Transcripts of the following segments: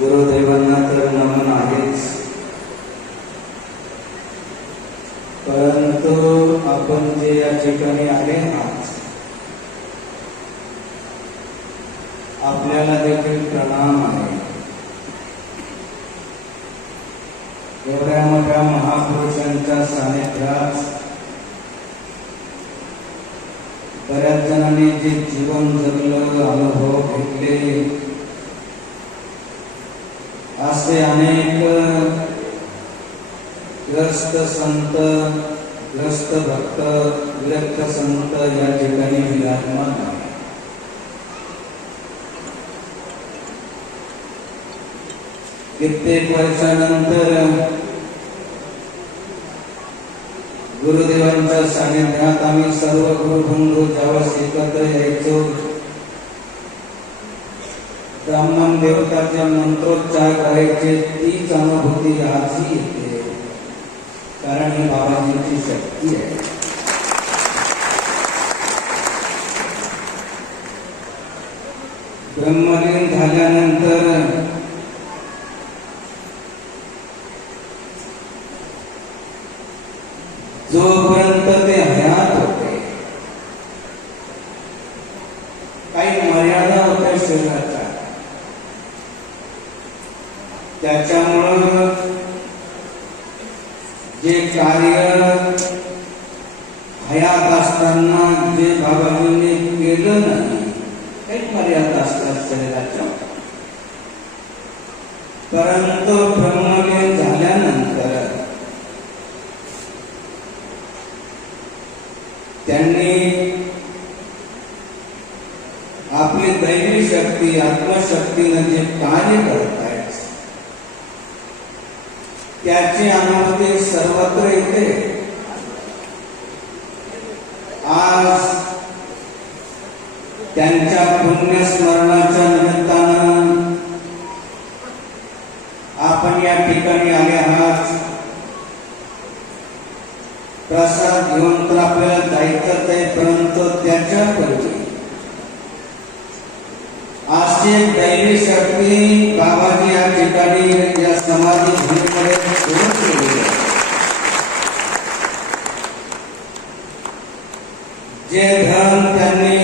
गुरुदेवांना तर नमन आहेच, परंतु आपण जे या ठिकाणी आले आहात आपल्याला देखील प्रणाम आहे. एवढ्या मोठ्या महापुरुषांच्या सानिध्यात बऱ्याच जणांनी जे जीवन जगलं, अनुभव घेतले, असे अनेक ग्रस्त संत, ग्रस्त भक्त, विरक्त संत या ठिकाणी विराजमान आहेत. कित्येक वर्षानंतर गुरुदेवांच्या सानिध्यात आम्ही सर्व गुरुबंधू ज्यावेळेस एकत्र यायचो, ब्राह्मण देवताचे मंत्रोच्चार करायचे, तीच अनुभूती आजही येते, कारण ही बाबाजींची शक्ती आहे. ब्रह्मलीन झाल्यानंतर जोपर्यंत ते हयात होते, काही मर्यादा होत्या शरीराच्या, त्याच्यामुळं जे कार्य हयात असताना जे बाबाजींनी केलं नाही, काही मर्यादा असतात शरीराच्या, परंतु ब्रह्मलीन झाल्यानंतर त्यांनी आपली दैवी शक्ती, आत्मशक्तीनं जे कार्य करतायत त्याची अनुभूती सर्वत्र येते. आज त्यांच्या पुण्यस्मरणाच्या निमित्तानं आपण या ठिकाणी आले आहात. प्रसाद घेऊन तर आपल्याला जायचंच आहे, परंतु त्याच्या पूर्वी अशी दैवी शक्ती बाबाजी या ठिकाणी या समाधी भूमीमध्ये सुरू केली आहे. जे धन त्यांनी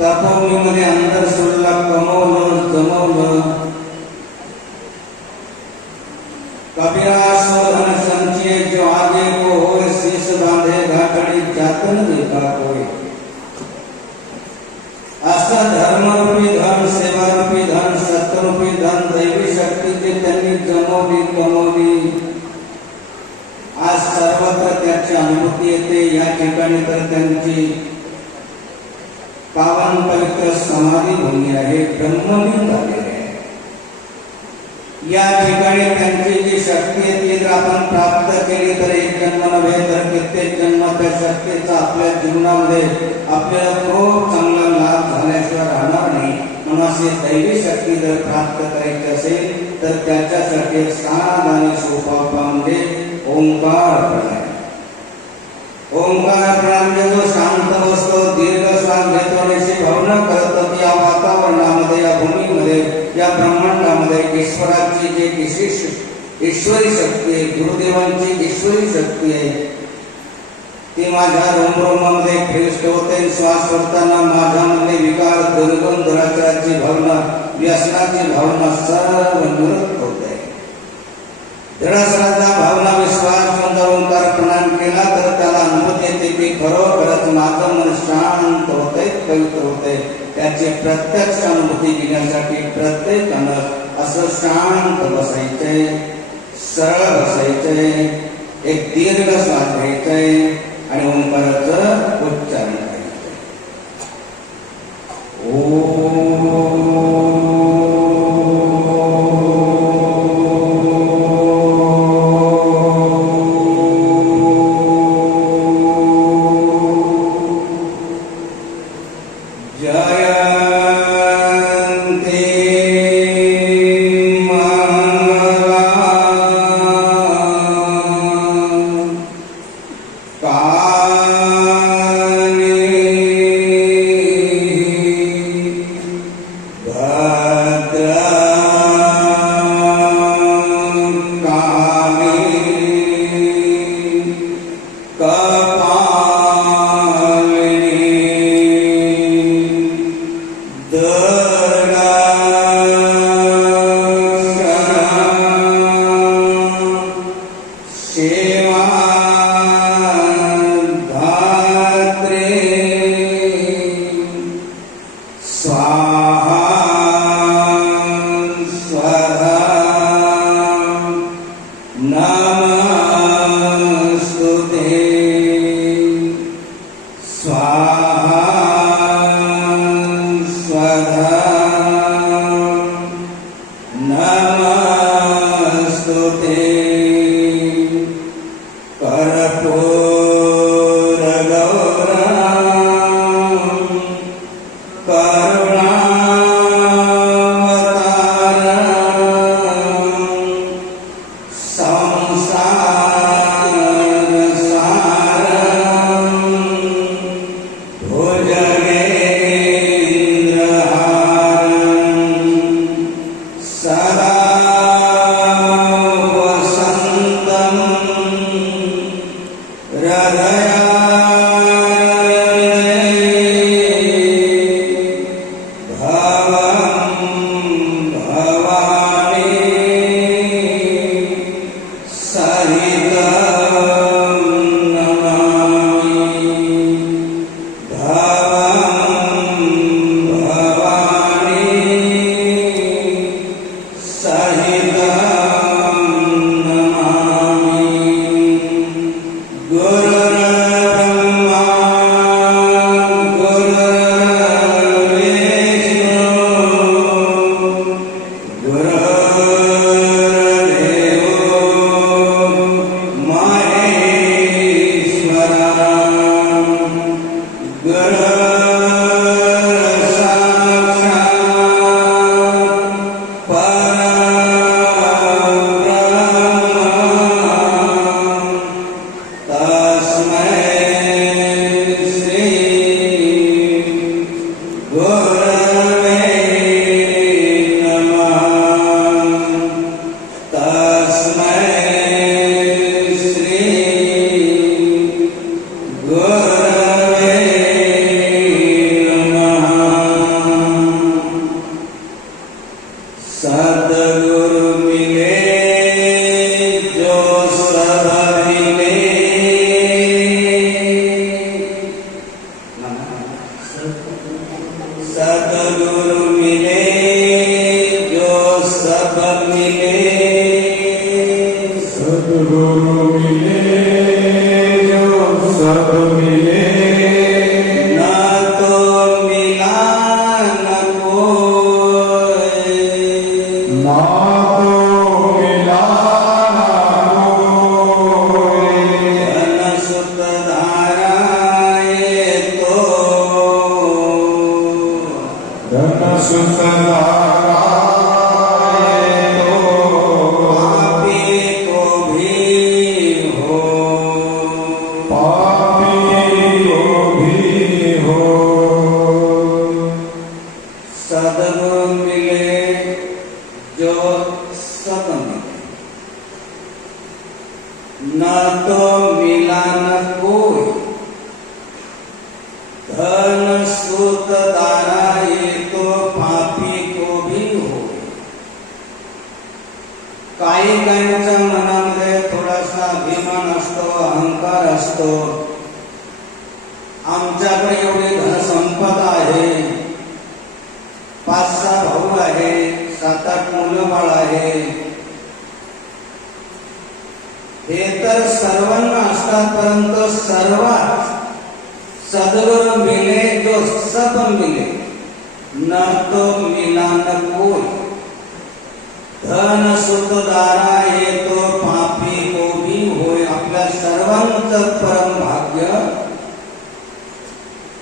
तपोवनीमध्ये अंदर सोडला, कमवलं, जमवलं, कबीरा सो धन संचिये जो आगे को होय, शीश बांधे घाटड़ी जातन देखा कोय. असं धर्मरूपी धन, सेवारूपी धन, सत्रूपी धन, दैवी शक्ती जे त्यांनी जमवली, कमवली, आज सर्वत्र त्याची अनुभूती येते. या ठिकाणी तर त्यांची पावन पवित्र समाधी भूमी आहे, ब्रह्मलीन झालेले आहे. या ठिकाणी त्यांची जी शक्ती आहे ती जर आपण प्राप्त केली तर एक जन्म नव्हे तर कित्येक जन्म त्या शक्तीचा आपल्या जीवनामध्ये आपल्याला खूप चांगला लाभ झाल्याशिवाय राहणार नाही. म्हणून अशी दैवी शक्ती जर प्राप्त करायची असेल तर त्याच्यासाठी एक साधा आणि सोपा उपाय म्हणजे ओंकार प्राणायाम. ओंकार प्राणायाम जो शांत बसतो, दीर्घ श्वास घेतो आणि अशी भावना करतो की या वातावरणामध्ये, या भूमीमध्ये, या ब्रह्मांडामध्ये ईश्वराची जी विशेष ईश्वरी शक्ती आहे, गुरुदेवांची ईश्वरी शक्ती आहे, ती माझ्या रोमरोमामध्ये प्रविष्ट होते. श्वास सोडताना माझ्यामध्ये विकार, दुर्गुण, दुराचाराची भावना, व्यसनाची भावना सर्व निवृत्त होते. दृढश्रद्धा, भावना, विश्वास ओंकार प्राणायाम केला तर त्याला अनुभूती येते की खरोखरच माझं मन शांत होते, पवित्र होते. त्याची प्रत्यक्ष अनुभूती घेण्यासाठी प्रत्येकानं असं शांत बसायचंय, सरळ बसायचंय, एक दीर्घ श्वास घ्यायचंय आणि ओंकाराचं उच्चारण करायचंय.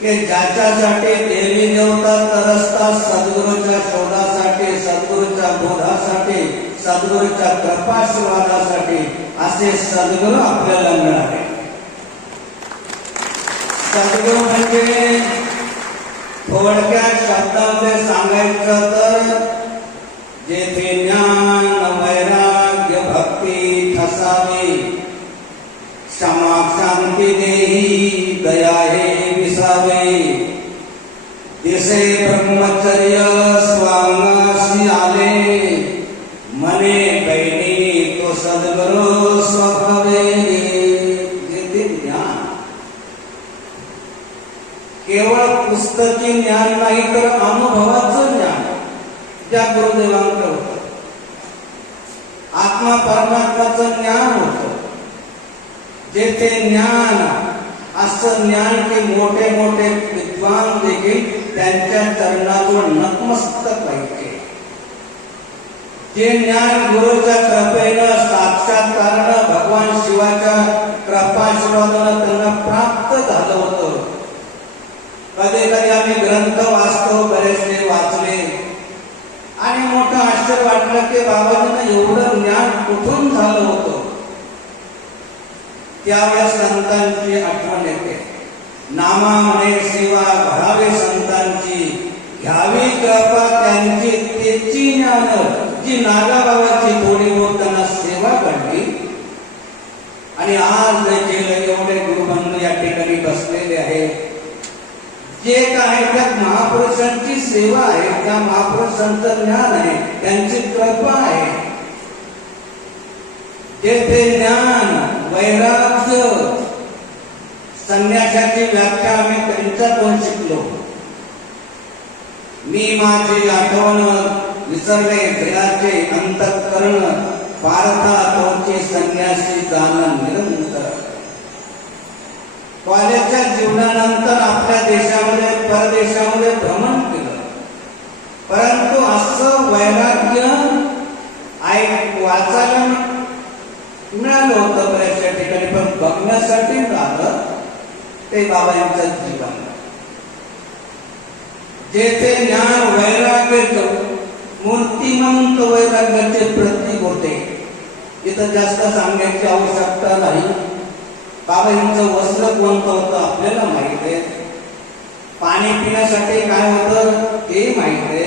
की ज्याच्यासाठी देवी देवता तरसतात सद्गुरूच्या शोधासाठी, सद्गुरूच्या बोधासाठी, सद्गुरूच्या कृपाशीर्वादासाठी, असे सद्गुरू आपल्याला मिळाले. सद्गुरू म्हणजे थोडक्यात शब्दामध्ये सांगायचं तर जेथे ज्ञान वैराग्य भक्ती ठसावे, क्षमा शांती देही दया हे विसावे, दिसे ब्रह्मचर्य स्वांगाशी आले, मने कैनी तो सद्गुरू स्वभावे. जेथे ज्ञान केवळ पुस्तकी ज्ञान नाही तर अनुभवाचं ज्ञान त्या गुरुदेवांकडे होतं. आत्मा परमात्माचं ज्ञान होतं. जेथे ज्ञान असं ज्ञान की मोठे मोठे विद्वान देखील त्यांच्या चरणाजवळ नतमस्तक व्हायचे. जे ज्ञान गुरुच्या कृपेनं साक्षात्कारानं भगवान शिवाच्या कृपाशीर्वादानं त्यांना प्राप्त झालं होतं. कधी कधी आम्ही ग्रंथ वाचतो, बरेचसे वाचले आणि मोठं आश्चर्य वाटलं की बाबाजींना एवढं ज्ञान कुठून झालं होतं. त्यावेळेस संतांची आठवण येते. नामा म्हणे सेवा घडावे संतांची, घ्यावी कृपा त्यांची तेची ज्ञान, जी नागाबाबाची थोडी बहुत त्यांना सेवा घडली. आणि आज देखील एवढे गुरुबंधू या ठिकाणी बसलेले आहेत. जे काय त्यात महापुरुषांची सेवा आहे, त्या महापुरुषांचं ज्ञान आहे, त्यांची कृपा आहे. जेथे ज्ञान वैराग्य, संन्यासाची व्याख्या आम्ही त्यांच्याकडून शिकलो. मी माझी आठवण विसरले घराचे अंतःकरण, पारथा तोची संन्यासी जाणं निरंतर. कॉलेजच्या जीवनानंतर आपल्या देशामध्ये परदेशामध्ये भ्रमण केलं, परंतु असं वैराग्य वाचायला मिळालं होतं बऱ्याचशा ठिकाणी, पण बघण्यासाठी मिळालं ते बाबांचं जीवन. जेथे ज्ञान वैराग्य मूर्तिमंत वैराग्याचे प्रतीक होते. इथं जास्त सांगण्याची आवश्यकता नाही. बाबांचं वस्त्र कोणतं होतं आपल्याला माहित आहे. पाणी पिण्यासाठी काय होतं ते माहित आहे.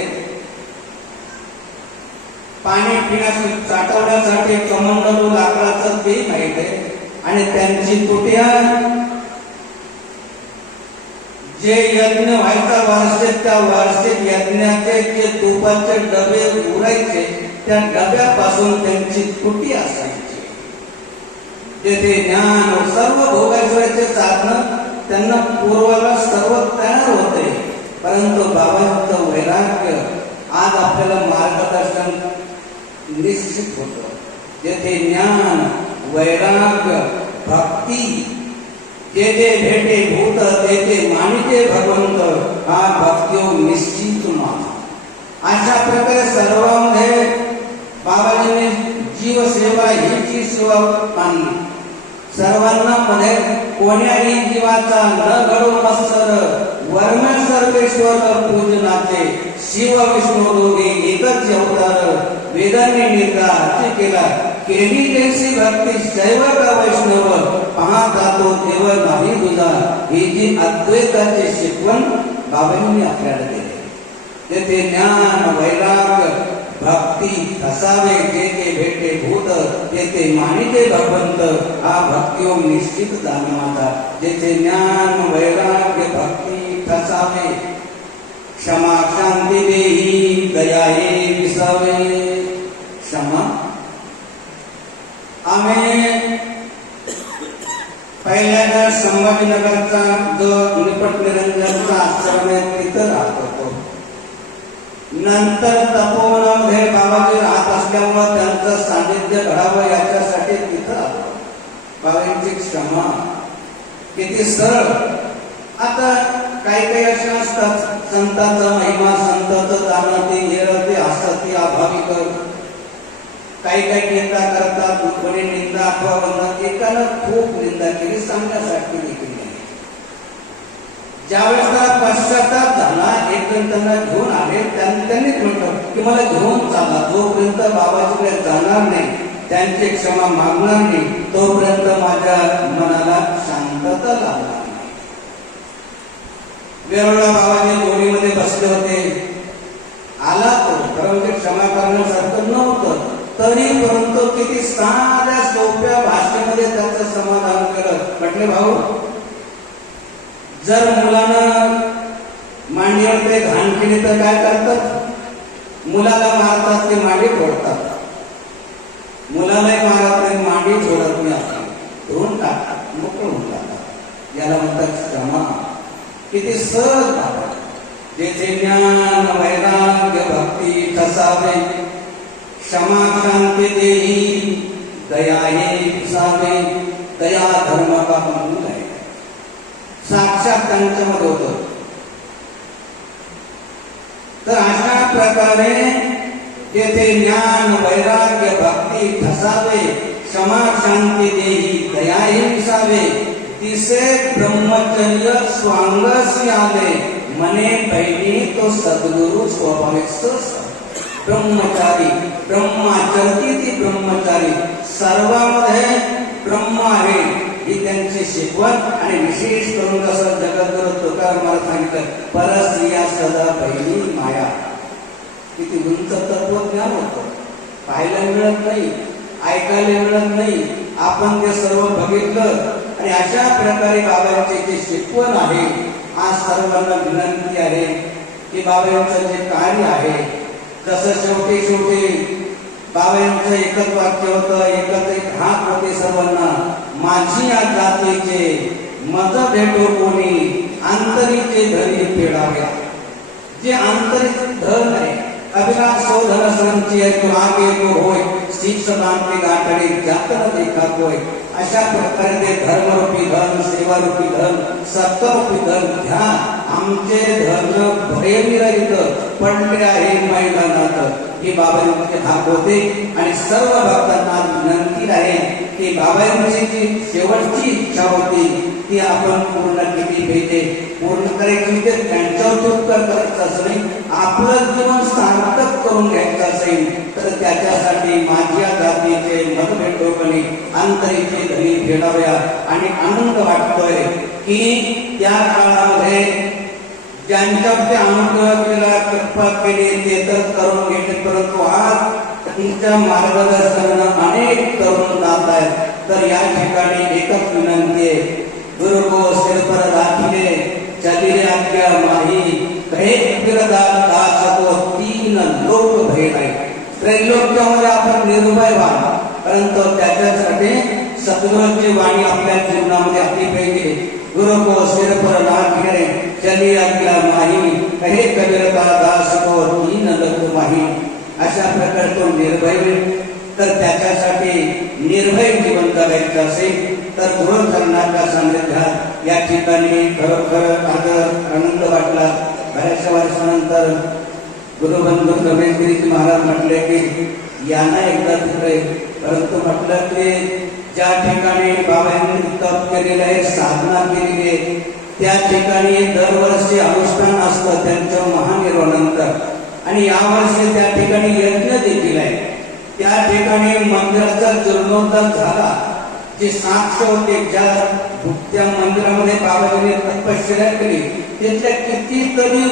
पाणी पिण्यासाठी साठवण्यासाठी कमंडलू लाकडाचं ते माहित आहे. आणि त्यांची कुटिया जे यज्ञ व्हायचा वार्षिक, त्या वार्षिक यज्ञाचे जे तुपाचे डबे उरायचे, त्या डब्यापासून त्यांची कुटी असायची. तेथे ज्ञान सर्व भोगैश्वराचे साधन त्यांना पूर्वाला सर्व तयार होते. परंतु बाबांचं वैराग्य आज आपल्याला मार्गदर्शन निश्चित होतं. जेथे ज्ञान वैराग्य भक्ती, जेथे भेटे भूत तेथे मानिते भगवंत, हा भक्तियो निश्चित मान. अशा प्रकारे सर्वांमध्ये बाबाजींनी जीवसेवा हीची सेवा मानली. सर्वांना मध्ये कोण्याही जीवाचा न घडो मत्सर, वर्म सर्वेश्वर पूजनाचे, शिव विष्णू दोघे एकच अवतार, वेदांनी निद्रा हाती केला, केली जैसी भक्ती शैव का वैष्णव, पाहता तो देव नाही तुझा. ही जी अद्वैताची शिकवण बाबांनी आपल्याला दिली. तेथे ज्ञान वैराग्य भक्ती ठसावे, जेथे भेटे भूत तेथे मानिते भगवंत, हा भक्तियो निश्चित जाणवाचा. जेथे ज्ञान वैराग्य भक्ती ठसावे, क्षमा शांती देही दया हे विसावे. क्षमा आम्ही पहिल्यांदा संभाजीनगरचा जो निपट निरंजनचा आश्रम आहे तिथं राहत होतो. नंतर तपोवनामध्ये बाबाजी राहत असल्यामुळे त्यांचं सानिध्य घडावं याच्यासाठी तिथं आलो. बाबांची क्षमा किती सरळ. आता काही काही असे असतात, संतांचा महिमा संतांचं जाणं ते येणं ते असतात, ते अभावी कर. काही काही निंदा करतात, कोणी निंदा अफवा म्हणतात. एकानं खूप निंदा केली, सांगण्यासाठी देखील नाही. ज्यावेळेस त्याला पश्चाताप झाला, एक जण त्यांना घेऊन आले, त्यांनीच म्हटलं की मला घेऊन चाला, जोपर्यंत बाबाजीकडे जाणार नाही, त्यांची क्षमा मागणार नाही, तोपर्यंत माझ्या मनाला शांतता लागणार नाही. वेळोवेळा बाबाजी गोडीमध्ये बसले होते, आला तो, परंतु क्षमा करण्यासारखं नव्हतं, तरी परंतु किती साध्या सोप्या भाषेमध्ये त्याचं समाधान केलं. म्हटले भाऊ, जर मुलानं मांडीवर ते घाण केली तर काय करतात? मुलाला मारतात, ते मांडी फोडतात. मुलालाही मारत नाही, मांडी फोडत नाही, धुवून टाकतात, मोकळं होऊन टाकतात. याला म्हणतात क्षमा. किती सहज भाव. जेथे ज्ञान वैराग्य भक्ती ठसावे, क्षमा शांती देही, दया हे पिसावे, दया धर्म का मूल आहे. साक्षात त्यांच्यामध्ये होतं. तर अशा प्रकारे जेथे ज्ञान वैराग्य भक्ती ठसावे, क्षमा शांती देही, दया हे पिसावे, तिसे ब्रह्मचर्य स्वांगसी आले, मने पहिली तो सद्गुरु स्वभावेच. ब्रह्मचारी, ब्रह्माचरती ती ब्रह्मचारी, सर्वांमध्ये ब्रह्म आहे ही त्यांची शिकवण. आणि विशेष करून कसं जगद्गुरु तुकारामाला सांगितलं, परस्त्रिया सदा पहिली माया. किती उंच तत्वज्ञान होतं, पाहायला मिळत नाही, ऐकायला मिळत नाही, आपण ते सर्व बघितलं. आणि अशा प्रकारे बाबांची जी शिकवण आहे, आज सर्वांना विनंती आहे की बाबांचं जे कार्य आहे, जसं शेवटी बाबांचं एकच वाक्य होतं, एकच एक हाक होते सर्वांना, माझी या जातीचे मज भेटो कोणी, अंतरीचे धनी फेडाव्या. जे आंतरिक धन आहे, अविनाश सो धन संचय तो आगे तो होय, शिक्षकांची गाठडे जातन देखा होय. अशा प्रकारे ते धर्मरूपी धन, सेवारूपी धन, सत्वरूपी धन घ्या. आमचे धन भरेली रहित पडले आहे मैदानात, ही बाबांची हाक होते. आणि सर्व भक्तांना विनंती आहे की बाबांची जी शेवटची इच्छा होती ती आपण पूर्ण केली पाहिजे. पूर्ण करायची ते त्यांच्यावर उपकार करायचं असं नाही, आपलं जीवन सार्थक करून घ्यायचं असेल तर त्याच्यासाठी माझ्या जातीचे मतभेदपणे अंतरीचे धनी फेडाव्या. आणि आनंद वाटतोय की त्या काळामध्ये ज्यांच्यावरती अनुग्रह कृपा केली ते तर करून घेतले, परंतु आज तुमच्या मार्गदर्शनानं अनेक तरुण जात आहेत. तर या ठिकाणी एकच विनंती आहे, गुरु को सिर पर दाखिले चलिए आज्ञा माही, कहे कबीरदास दास को तीन लोक भय आहे. त्रैलोक्यामध्ये आपण निर्भय व्हा, परंतु त्याच्यासाठी सद्गुरूची वाणी आपल्या जीवनामध्ये असली पाहिजे. गुरु को सिर पर दाखिले चलिए आज्ञा माही, कहे कबीरदास दास को तीन लोक माही. अशा प्रकारे तो निर्भय. तर त्याच्यासाठी निर्भय जीवन जगायचं असेल तर गुरुचरणाच्या सान्निध्यात या ठिकाणी खरोखर आनंद वाटला. बऱ्याचशा वर्षानंतर गुरुबंधू रमेशगिरी महाराज म्हटले की यांना एकदा तिकडे, परंतु म्हटलं की ज्या ठिकाणी बाबांनी तप केलेलं आहे, साधना केलेली आहे, त्या ठिकाणी दरवर्षी अनुष्ठान असतं त्यांच्या महानिर्वाणानंतर. आणि यावर्षी त्या ठिकाणी यज्ञ देखील आहे. त्या ठिकाणी मंदिराचा जीर्णोद्धार झाला. जे साक्ष होते, त्या मंदिरामध्ये बाबाजीने तपश्चर्या केली, तिथल्या कितीतरी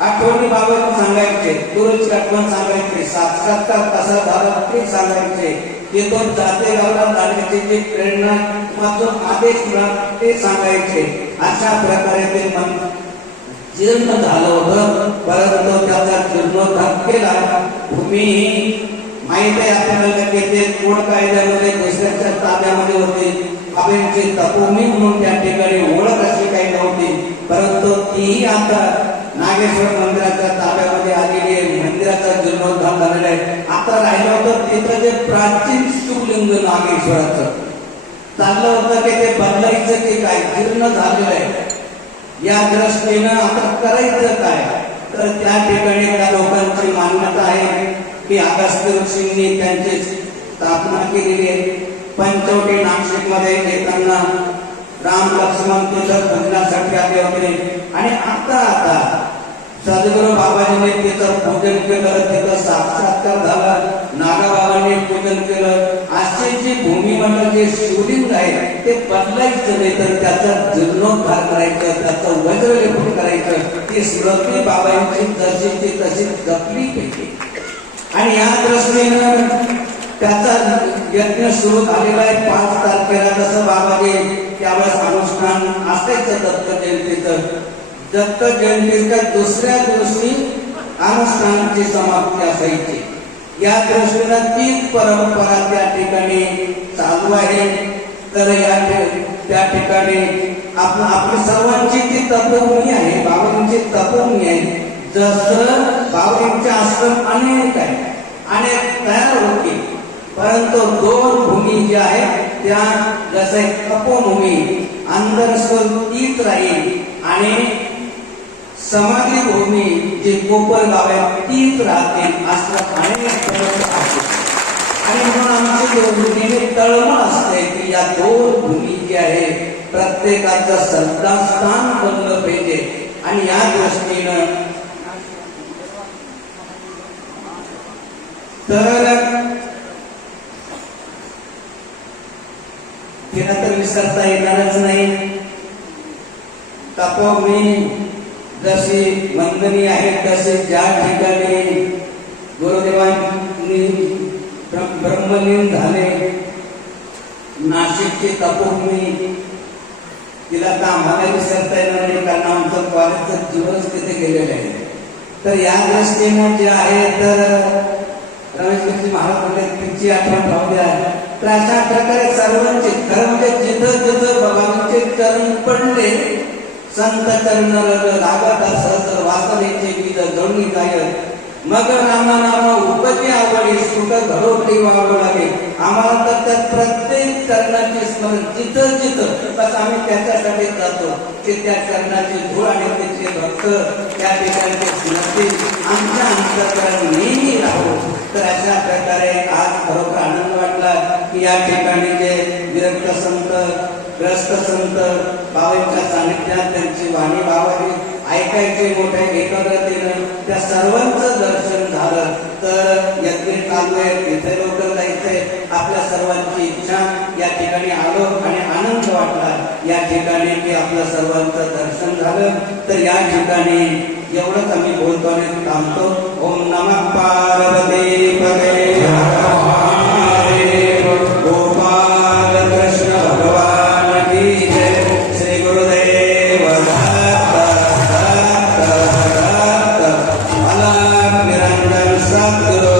आठवणी बाबाजी सांगायचे, गुरुची आठवण सांगायचे, साक्षात्कार कसा झाला ते सांगायचे, तिथून जाते गावाला जाण्याची जी प्रेरणा वाचून आदेश ते सांगायचे. अशा प्रकारे ते जीर्ण झालं होतं, परंतु त्याचा जीर्णोद्धार केला. भूमी माहिती आहे आपल्याला की ते कोण कायद्यामध्ये दुसऱ्याच्या ताब्यामध्ये होते. बाबांची तपोभूमी म्हणून त्या ठिकाणी ओळख अशी काही नव्हती, परंतु तीही आता नागेश्वर मंदिराच्या ताब्यामध्ये आलेली आहे. मंदिराचा जीर्णोद्धार झालेला आहे. आता राहिलं होतं तिथं जे प्राचीन शिवलिंग नागेश्वराचं चाललं होतं की ते बदलायचं की काय, जीर्ण झालेलं आहे. या दृष्टीनं आता करायचं काय, तर त्या ठिकाणी त्या लोकांची मान्यता आहे की अगस्त्य ऋषींनी त्यांची स्थापना केलेली आहे. पंचवटी नाशिक मध्ये येताना राम लक्ष्मण तिथं पूजनासाठी आले होते आणि आता सद्गुरू बाबाजीने तिथं पूजन केलं, तिथं साक्षात्कार झाला, नागाबाबांनी पूजन केलं. अशी जी भूमी म्हणजे जे शिवलिंग आहे ते बदलायचं नाही तर त्याचा जीर्णोद्धार करायचं, त्याचं वज्रलेपन करायचं. ती स्मृती बाबांची जशीची तशी जपली पाहिजे आणि या दृष्टीनं त्याचा यज्ञ सुरू झालेला आहे. 5 तारखेला जसं बाबाजी त्यावेळेस अनुष्ठान असायचं दत्त जयंतीचं. दत्त जयंतीच्या दुसऱ्या दिवशी अनुष्ठानाची समाप्ती असायची. या दृष्टीनं तीच परंपरा त्या ठिकाणी चालू आहे. तर त्या ठिकाणी आपली सर्वांची ती तपोभूमी आहे, बाबांची तपोभूमी आहे. जसं बाबांचे आश्रम अनेक आहे, अनेक तयार होतील, परंतु 2 भूमी ज्या आहेत त्या जसे तपोभूमी अंधरस्वर तीच राहील आणि समाधी भूमी जे कोपरगाव आहे तीच राहते. असं अनेक आणि म्हणून आमची नेहमी तळमळ असते की या 2 भूमी जी आहे प्रत्येकाचं श्रद्धास्थान बनलं पाहिजे. आणि या दृष्टीनं तर तिला तर विसरता येणारच नाही. तपोभूमी जशी वंदनीय आहे तसे ज्या ठिकाणी गुरुदेवांनी ब्रह्मलीन झाले, नाशिकची तपोभूमी तिला तर आम्हाला विसरता येणार नाही कारण आमचं कॉलेजचं जीवनच तिथे गेलेलं आहे. तर या दृष्टीनं जे आहे तर रमेश महाराज तिची आठवण राहू द्या. तर अशा प्रकारे सर्वांचे खरं म्हणजे जिथं जिथं भगवानचे चरण पडले संत चरण लागत असत वासनेचे बीज जोडणी काय मग रामा उपजी आवडी सुख घरोटी वाढू लागे. आम्हाला तर त्या प्रत्येक चरणाची स्मरण जिथं जिथं बस आम्ही त्याच्यासाठी जातो की त्या चरणाची धूळ आणि त्याचे भक्त त्या ठिकाणची स्मृती आमच्या अंतःकरण नेहमी राहू. तर अशा प्रकारे आज खरोखर आनंद वाटला की या ठिकाणी जे विरक्त संत ग्रस्त संत बाबांच्या सानिध्यात त्यांची वाणी बाबांनी ऐकायचे मोठ्या एकाग्रतेनं त्या सर्वांचं दर्शन झालं. तर यज्ञ चालू आहे, तिथे लवकर जायचंय. आपल्या सर्वांची इच्छा या ठिकाणी आलो आणि आनंद वाटला या ठिकाणी की आपल्या सर्वांचं दर्शन झालं. तर या ठिकाणी एवढंच आम्ही बोलतो आणि थांबतो. ओम नमः पार्वती पते गोपाल कृष्ण भगवान की जय. श्री गुरुदेव निरंजन सद्गुरु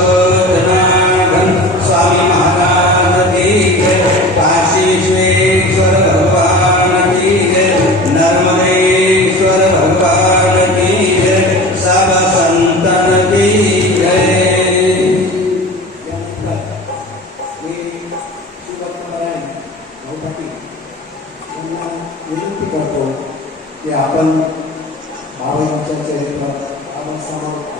जनार्दन स्वामी महाराज की जय. काशी विश्वेश्वर भगवान की जय. नर्मदेश्वर भगवान की जय. सब संतन की जय. विनंती करतो की आपण बाबांच्या चरित्रात आपण समावेश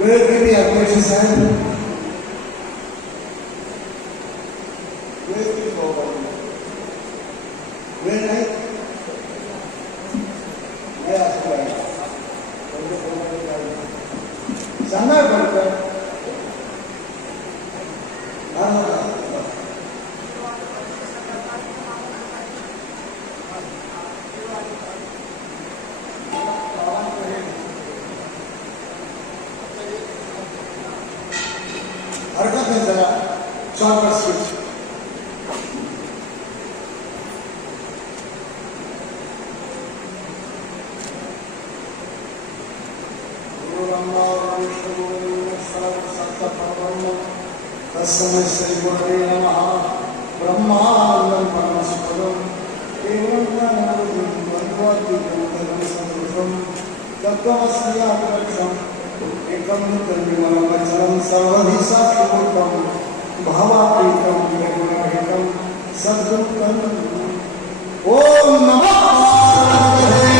वेळ किती अपेक्षित साहेब? वेळ किती वेळ नाही सांगा बरं. हरकत नाही जरा शॉर्ट स्विच. तस्मै श्री गुरवे नमः. ब्रह्मानंदं परमसुखदं केवलं ज्ञानावधूतं वैद्वाद्यं सदृशं तत्त्वमस्ति अप्रक्षम् एकं तन्निर्मलमचलं सर्वधि साक्षिभूतं भावातीतं निर्गुणरहितं सद्गुरुतं ॐ नमः पार्वते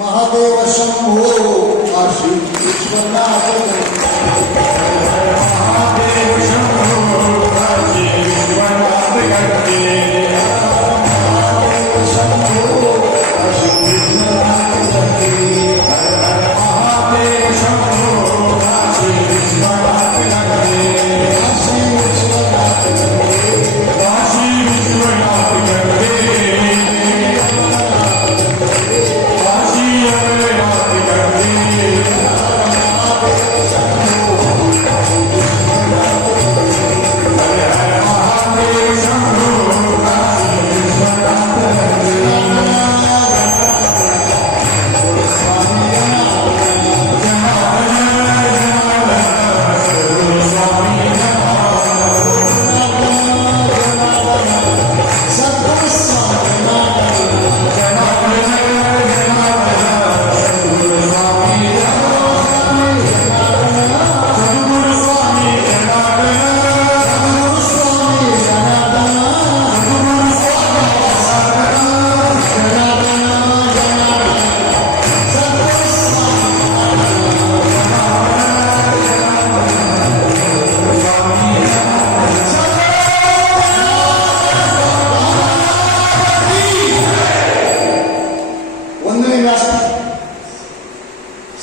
महादेव शंभो काशी विश्वनाथ महादेव शंभो काशी विश्वनाथ महादेव शंभो काशी विश्वनाथ महादेव शंभो काशी विश्वनाथ काशी विश्वनाथ काशी विश्वनाथ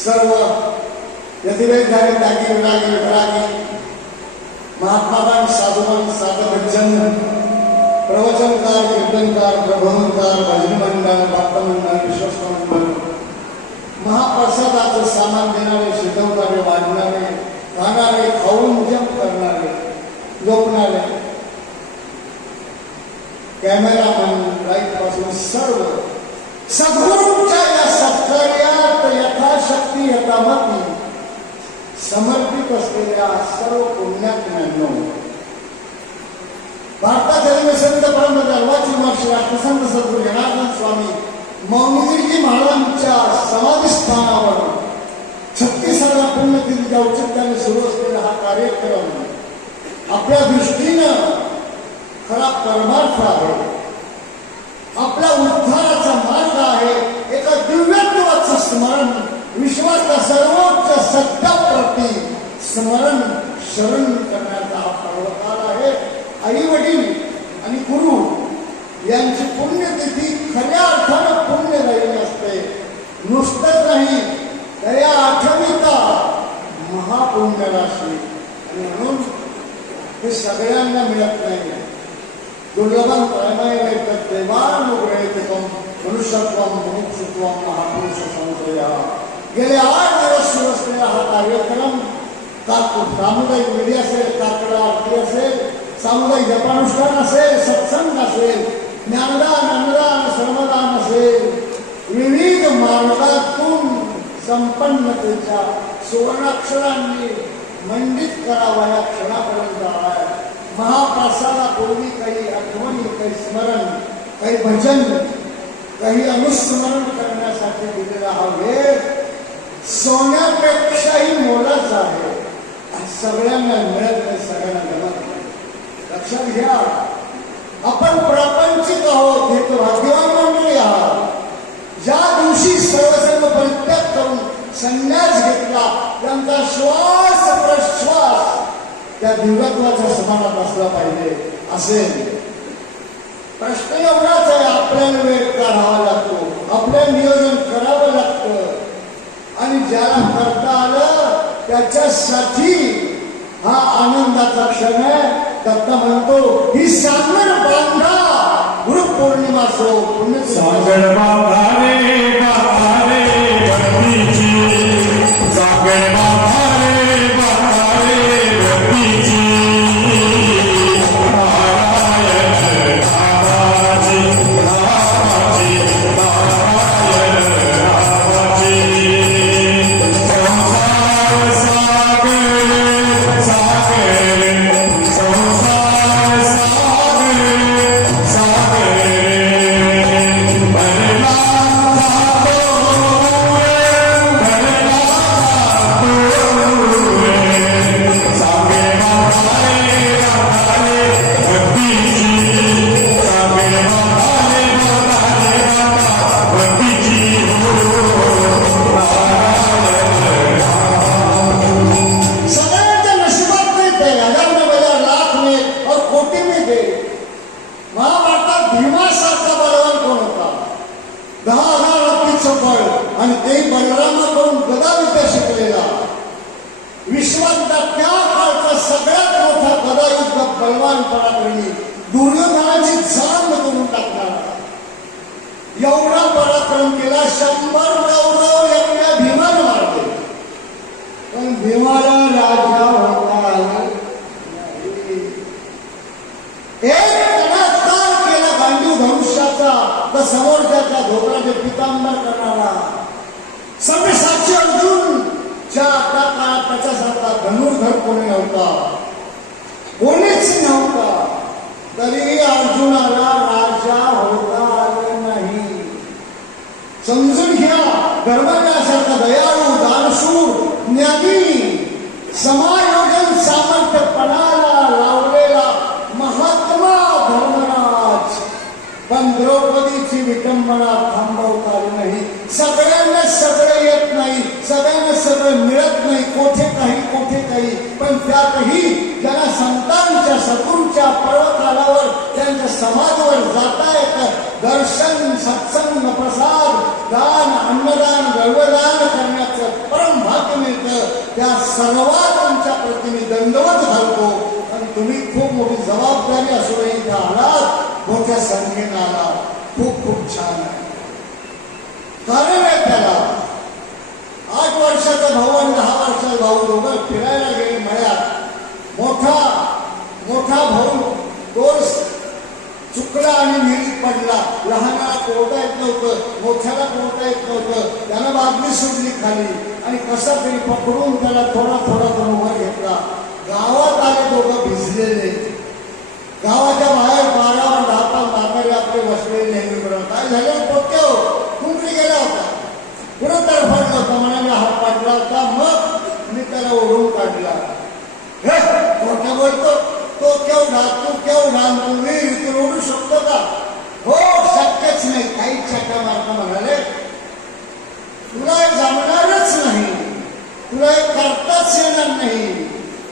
सर्व यतिवेदारी त्यागी विरागी विरागी महात्माबान साधुबान साधभजन प्रवचनकार कीर्तनकार प्रबोधनकार भजन मंडळ भक्तमंडळ विश्वस्त महाप्रसादाचं सामान देणारे शिकवणारे वाढणारे खाणारे खाऊन जप करणारे झोपणारे कॅमेरामॅन लाईट पासून सर्व सद्गुरूंच्या या सत्कार्यात यथाशक्ती यथामती समर्पित असलेल्या सर्व पुण्यात्म्यांनो भारताचे संत परमहंस अर्वाची महर्षी राष्ट्रसंत सद्गुरू जनार्दन स्वामी मौनीजी महाराजांच्या समाधीस्थानावर 36व्या पुण्यतिथीच्या औचित्याने सुरू असलेला हा कार्यक्रम आपल्या दृष्टीनं खरा परमार्थ आहे, आपल्या उद्धाराचा मार्ग आहे. एका दिव्यत्वाचं स्मरण, विश्वाचा सर्वोच्च सत्याप्रती स्मरण शरण करण्याचा हा पर्वकाल आहे. आई वडील आणि गुरु यांची पुण्यतिथी खऱ्या अर्थानं पुण्यदायी असते. नुसतंच नाही तर या आठवणीचा महापुण्य राशी आणि म्हणून हे सगळ्यांना मिळत नाही. दुर्लभं परमैव देवानुग्रहितं मनुष्यत्वं मुमुक्षुत्वं महापुरुष संशयः. गेले 8 दिवस सुरू असलेला हा कार्यक्रम सामुदायिक विधी असेल, काकडा आरती असेल, सामुदायिक जपानुष्ठान असेल, सत्संग असेल, ज्ञानदान अन्नदान श्रमदान असेल, विविध मार्गातून संपन्नतेच्या सुवर्णाक्षरांनी मंडित करावा या क्षणापर्यंत आहे. महाप्रसादापूर्वी काही आठवणी, काही स्मरण, काही भजन, काही अनुस्मरण करण्यासाठी दिलेला हा वेळ सोन्यापेक्षाही मोलाचा आहे. सगळ्यांना मिळत नाही, सगळ्यांना जमत नाही. लक्षात घ्या, आपण प्रापंचिक आहोत हे तर भाग्यवान मंडळी आहात. ज्या दिवशी सर्वजण परित्याग करून संन्यास घेतला, त्यांचा श्वास प्रश्वास त्या दिव्यत्वाच्या समानात असला पाहिजे असेल. प्रश्न एवढाच आहे, आपल्याला वेळ काढावा लागतो, आपल्याला नियोजन करावं लागतं आणि ज्याला करता आलं त्याच्यासाठी हा आनंदाचा क्षण आहे. दत्त म्हणतो ही सागर बांधा गुरुपौर्णिमा सो पुण्य सागर बांधा रे बांधा रे भक्तीची, सागर बांधा रे बांधा रे भक्तीची. नारायण नाराजी नाराजी नारायण नाराजी. संसार सागर सागर संसार सागर सागर भरला सगळ्यांच्या नशिबात नाही ते. हजार में बजार, लाख में और कोटी में दे. महाभारतात भीमासारखा बलवान कोण होता? 10,000 हत्तीचं बळ आणि ते बलरामाकडून गदाविद्या शिकलेला. विश्वातला त्या काळचा सगळ्यात मोठा गदायुद्ध बलवान पराक्रमी दुर्योधनाची जाण करून टाकणारा. एवढा पराक्रम केला, 100 कौरव एवढ्या भीमानं मारले. पण भीमाला राजा होता आला नाही. एक चमत्कार केला गांडीव धनुष्याचा, तर समोरच्याचा धोत्राचे पितांबर करणारा. सव्यसाची अर्जुन च्या त्या काळात त्याच्यासारखा धनुर्धर कोणी नव्हता, कोणीच नव्हता. तरी अर्जुनाला राजा होता आलं नाही. समजून घ्या, धर्मराजासारखा दयाळू दानशूर ज्ञानी समायोजन सामर्थ्यपणाला लावलेला महात्मा धर्मराज, पण द्रौपदीची विटंबना थांबवता आली नाही. सगळ्यांना सगळं येत नाही, सगळ्यांना सगळं मिळत नाही, कोठे काही, पण त्यातही ज्यांना संतांच्या सद्गुरूंच्या पर्वकालावर त्यांच्या समाजावर जाता येतं, दर्शन सत्संग प्रसाद दान अन्नदान गर्भदान करण्याचं परम भाग्य मिळतं. त्या सर्वांच्या प्रति मी दंडवत घालतो. आणि तुम्ही खूप मोठी जबाबदारी असूनही इथे आलात, मोठ्या संख्येनं आलात, खूप खूप छान आहे. कारण आहे त्याला 8 वर्षाचा भाऊ आणि 10 वर्षाचा भाऊ दोघं फिरायला गेले मळ्यात. मोठा भाऊ तो चुकला आणि विहिरीत पडला. लहानाला पोहता येत नव्हतं, मोठ्याला पोहता येत नव्हतं. त्यानं बादली सुटली खाली आणि कसा तरी पकडून त्याला थोडा करून वर घेतला. गावात आले दोघं भिजलेले. गावाच्या बाहेर 12 म्हातारे आपले बसलेले नेहमीकडून. काय झालं? टोक्यो कुंकडी गेला होता, पुढे तरफडला होता, मनाने हात पाडला होता. मग मी त्याला ओढून काढला. हे टोक्या बोलतो, तो केवढा तू विहिरीतून ओढू शकतो का? हो, शक्यच नाही. काही चक्का मारता म्हणाले, तुला जमणारच नाही, तुला करताच येणार नाही,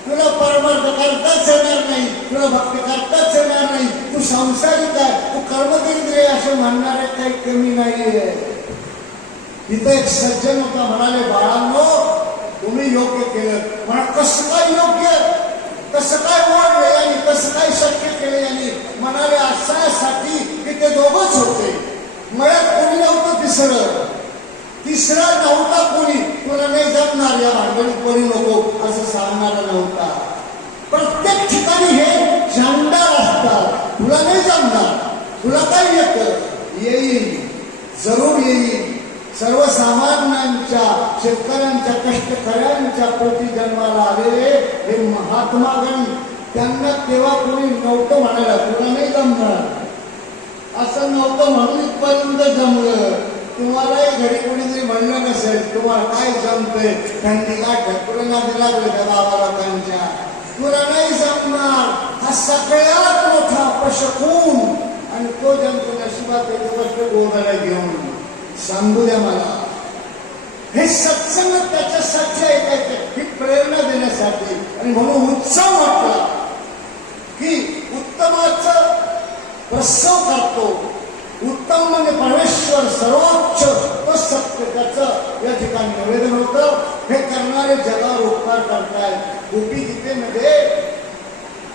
तुला परमार्थ करताच येणार नाही, तुला भक्ती करताच येणार नाही, तू संसारिक आहे, तू कर्मकेंद्रीय असे म्हणणारे काही कमी नाहीये. इथं एक सज्जन होता, म्हणाले बाळांनो तुम्ही योग्य केलं. म्हणा कसं काय योग्य, कसं काय वाढले आणि कसं काय शक्य केले यांनी? म्हणाले अशासाठी की ते दोघंच होते, मळ्यात कोणी नव्हतं. तिसरा नव्हता कोणी. तुला नाही जमणार, या भांडणीत कोणी नको असं सांगणारा नव्हता. प्रत्येक ठिकाणी हे शानदार असतात. तुला नाही जमणार, तुला काय येतं? येईल, जरूर येईल. सर्वसामान्यांच्या, शेतकऱ्यांच्या, कष्टकऱ्यांच्या प्रति जन्माला आलेले हे महात्मागण, त्यांना तेव्हा कोणी नव्हतं म्हणायला, तुला नाही जमणार असं नव्हतं म्हणून इथपर्यंत जमलं. तुम्हालाही घरी कोणीतरी म्हणलं नसेल तुम्हाला काय जमतंय, थंडी काय ठकुरांना दिला त्या बाबा लोकांच्या, तुला नाही जमणार. हा सगळ्यात मोठा अपशकून, आणि तो जंतू नशिबात येतो गोष्ट गोधड्या घेऊन. सांगू द्या मला, हे सत्संग त्याच्यासाठी ऐकायचे, ही प्रेरणा देण्यासाठी. आणि म्हणून उत्सव म्हटला की उत्तमाचं प्रसव करतो. उत्तम म्हणजे परमेश्वर सर्वोच्च, तो सत्य, त्याचं या ठिकाणी निवेदन होतं. हे करणारे जगावर उपकार करतायत. गोपी गीतेमध्ये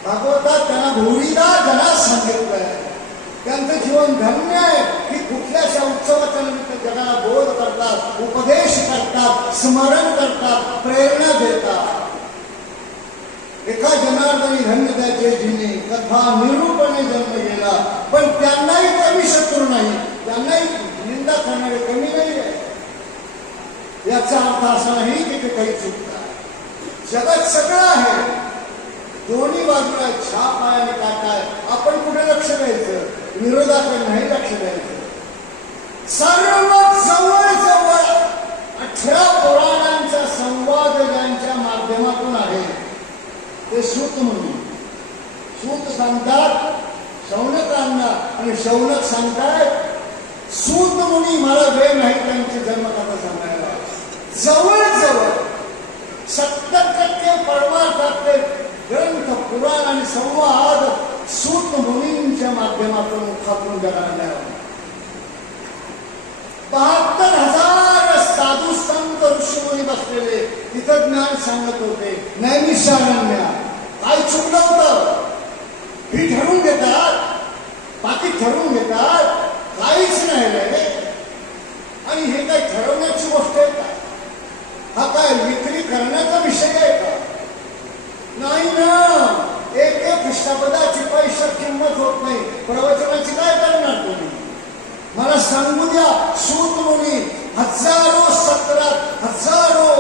भागवतात त्यांना भूरिदा जना सांगितलंय. त्यांचं जीवन धन्य आहे की कुठल्याशा उत्सवाच्या निमित्त जगाला बोध करतात, उपदेश करतात, स्मरण करतात, प्रेरणा देतात. एका जनार्दनी धन्य त्याचे जिने कथा निरूपणे जन्म गेला. पण त्यांनाही कमी शत्रू नाही, त्यांनाही निंदा करणारे कमी नाही आहे. याचा अर्थ असा नाही की ते काही चुकतात. जगात सगळं आहे, दोन्ही बाजूला छाप आहे आणि काटा आहे. आपण कुठे लक्ष द्यायचं? विरोधाकडे नाही लक्ष द्यायचं. सर्व जवळ जवळ 18 पुराणांचा संवाद ज्यांच्या माध्यमातून आहे ते सूत मुनी. सूत सांगतात शौनकांना, आणि शौनक सांगतात सूत मुनी मला वेळ नाही त्यांची जन्मकथा सांगायला. जवळजवळ 70% परमार्थातले ग्रंथ, पुराण आणि संवाद सूत मुनींच्या माध्यमातून मुखातून जगाला मिळाला. 72,000 साधू संत ऋषीमुनी बसलेले तिथं ज्ञान सांगत होते. नैमिषारण्य काय चुकलं होतं? ही ठरवून घेतात, बाकी ठरवून घेतात, काहीच नाही रे. आणि हे काय ठरवण्याची गोष्ट आहे का? हा काय विक्री करण्याचा विषय आहे का? नाही ना. एक अष्टपदाची पैसा किंमत होत नाही. प्रवचनाची काय करणार तुम्ही? मला सांगू द्या, सूत मुनी हजारो सत्रात हजारो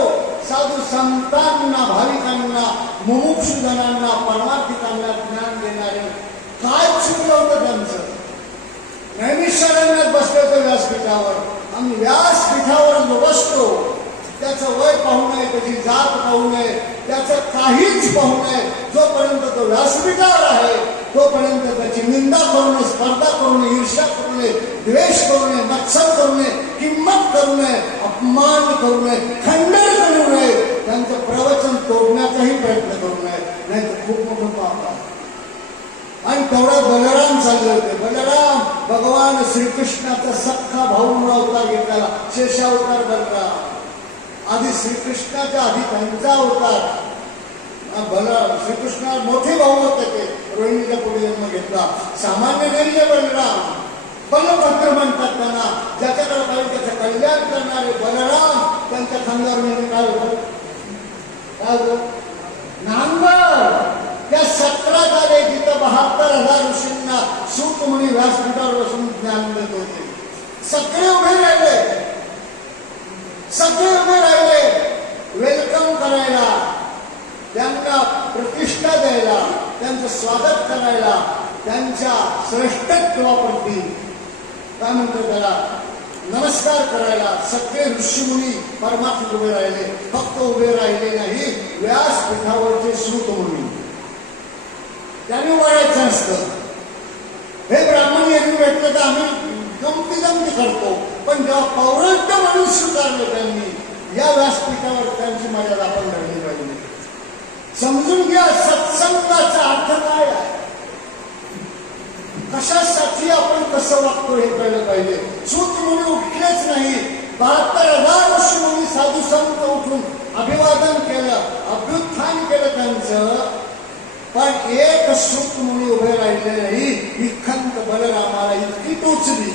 साधू संतांना, भाविकांना, मुमुक्षुजनांना, परमार्थिकांना ज्ञान देणारे. काय चुकलं होतं त्यांचं? नैमिषारण्यात बसले होते व्यासपीठावर. आम्ही व्यासपीठावर जो बसतो त्याचं वय पाहू नये, त्याची जात पाहू नये, त्याचं काहीच पाहू नये. जोपर्यंत तो व्यासपीठावर आहे तोपर्यंत त्याची निंदा करू नये, स्पर्धा करू नये, ईर्ष्या करू नये, द्वेष करू नये, मत्सर करू नये, किंमत करू नये, अपमान करू नये, खंडन करू नये, त्यांचं प्रवचन तोडण्याचाही प्रयत्न करू नये. नाही तर खूप मोठं पाप आहे. आणि तेवढा बलराम चालले होते. बलराम भगवान श्रीकृष्णाचा सख्खा भाऊ अवतार घेतला, शेषावतार बलराम. आधी श्रीकृष्णाच्या आधी त्यांचा अवतार श्रीकृष्णा मोठे भाऊ होते ते. रोहिणीच्या पुढे जन्म घेतला. सामान्य नाही बलराम, बलभद्र म्हणतात त्यांना. ज्याच्याकडे पाहिजे त्याचं कल्याण करणारे बलराम. त्यांच्या खांद्यावर नेहमी काय होतं? काय होतं? नांगर. त्या सत्रात आले तिथं 72,000 ऋषींना सूत मुनी व्यासपीठावर बसून ज्ञान देत होते. सगळे उभे राहिले, सगळे उभे राहिले वेलकम करायला, त्यांना प्रतिष्ठा द्यायला, त्यांचं स्वागत करायला, त्यांच्या श्रेष्ठत्वाप्रती काय म्हणतो त्याला नमस्कार करायला सगळे ऋषीमुनी परमात्मा उभे राहिले. फक्त उभे राहिले नाही, व्यासपीठावरचे सूत मुनी. त्यांनी वळायचं असतं. हे ब्राह्मण यांनी भेटलं तर आम्ही गमती करतो, पण जेव्हा पौराणिक म्हणून स्वीकारलं त्यांनी, या व्यासपीठावर त्यांची मर्यादा आपण घडली पाहिजे. समजून घ्या सत्संगाचा अर्थ काय आहे, कशासाठी आपण कसं वागतो हे कळलं पाहिजे. सूत मुनी उठलेच नाही. 72,000 ऋषीमुनी साधू संत उठून अभिवादन केलं, अभ्युत्थान केलं त्यांचं. पण एक सूत मुनी उभे राहिले नाही. ही खंत बलरामाला इतकी टोचली.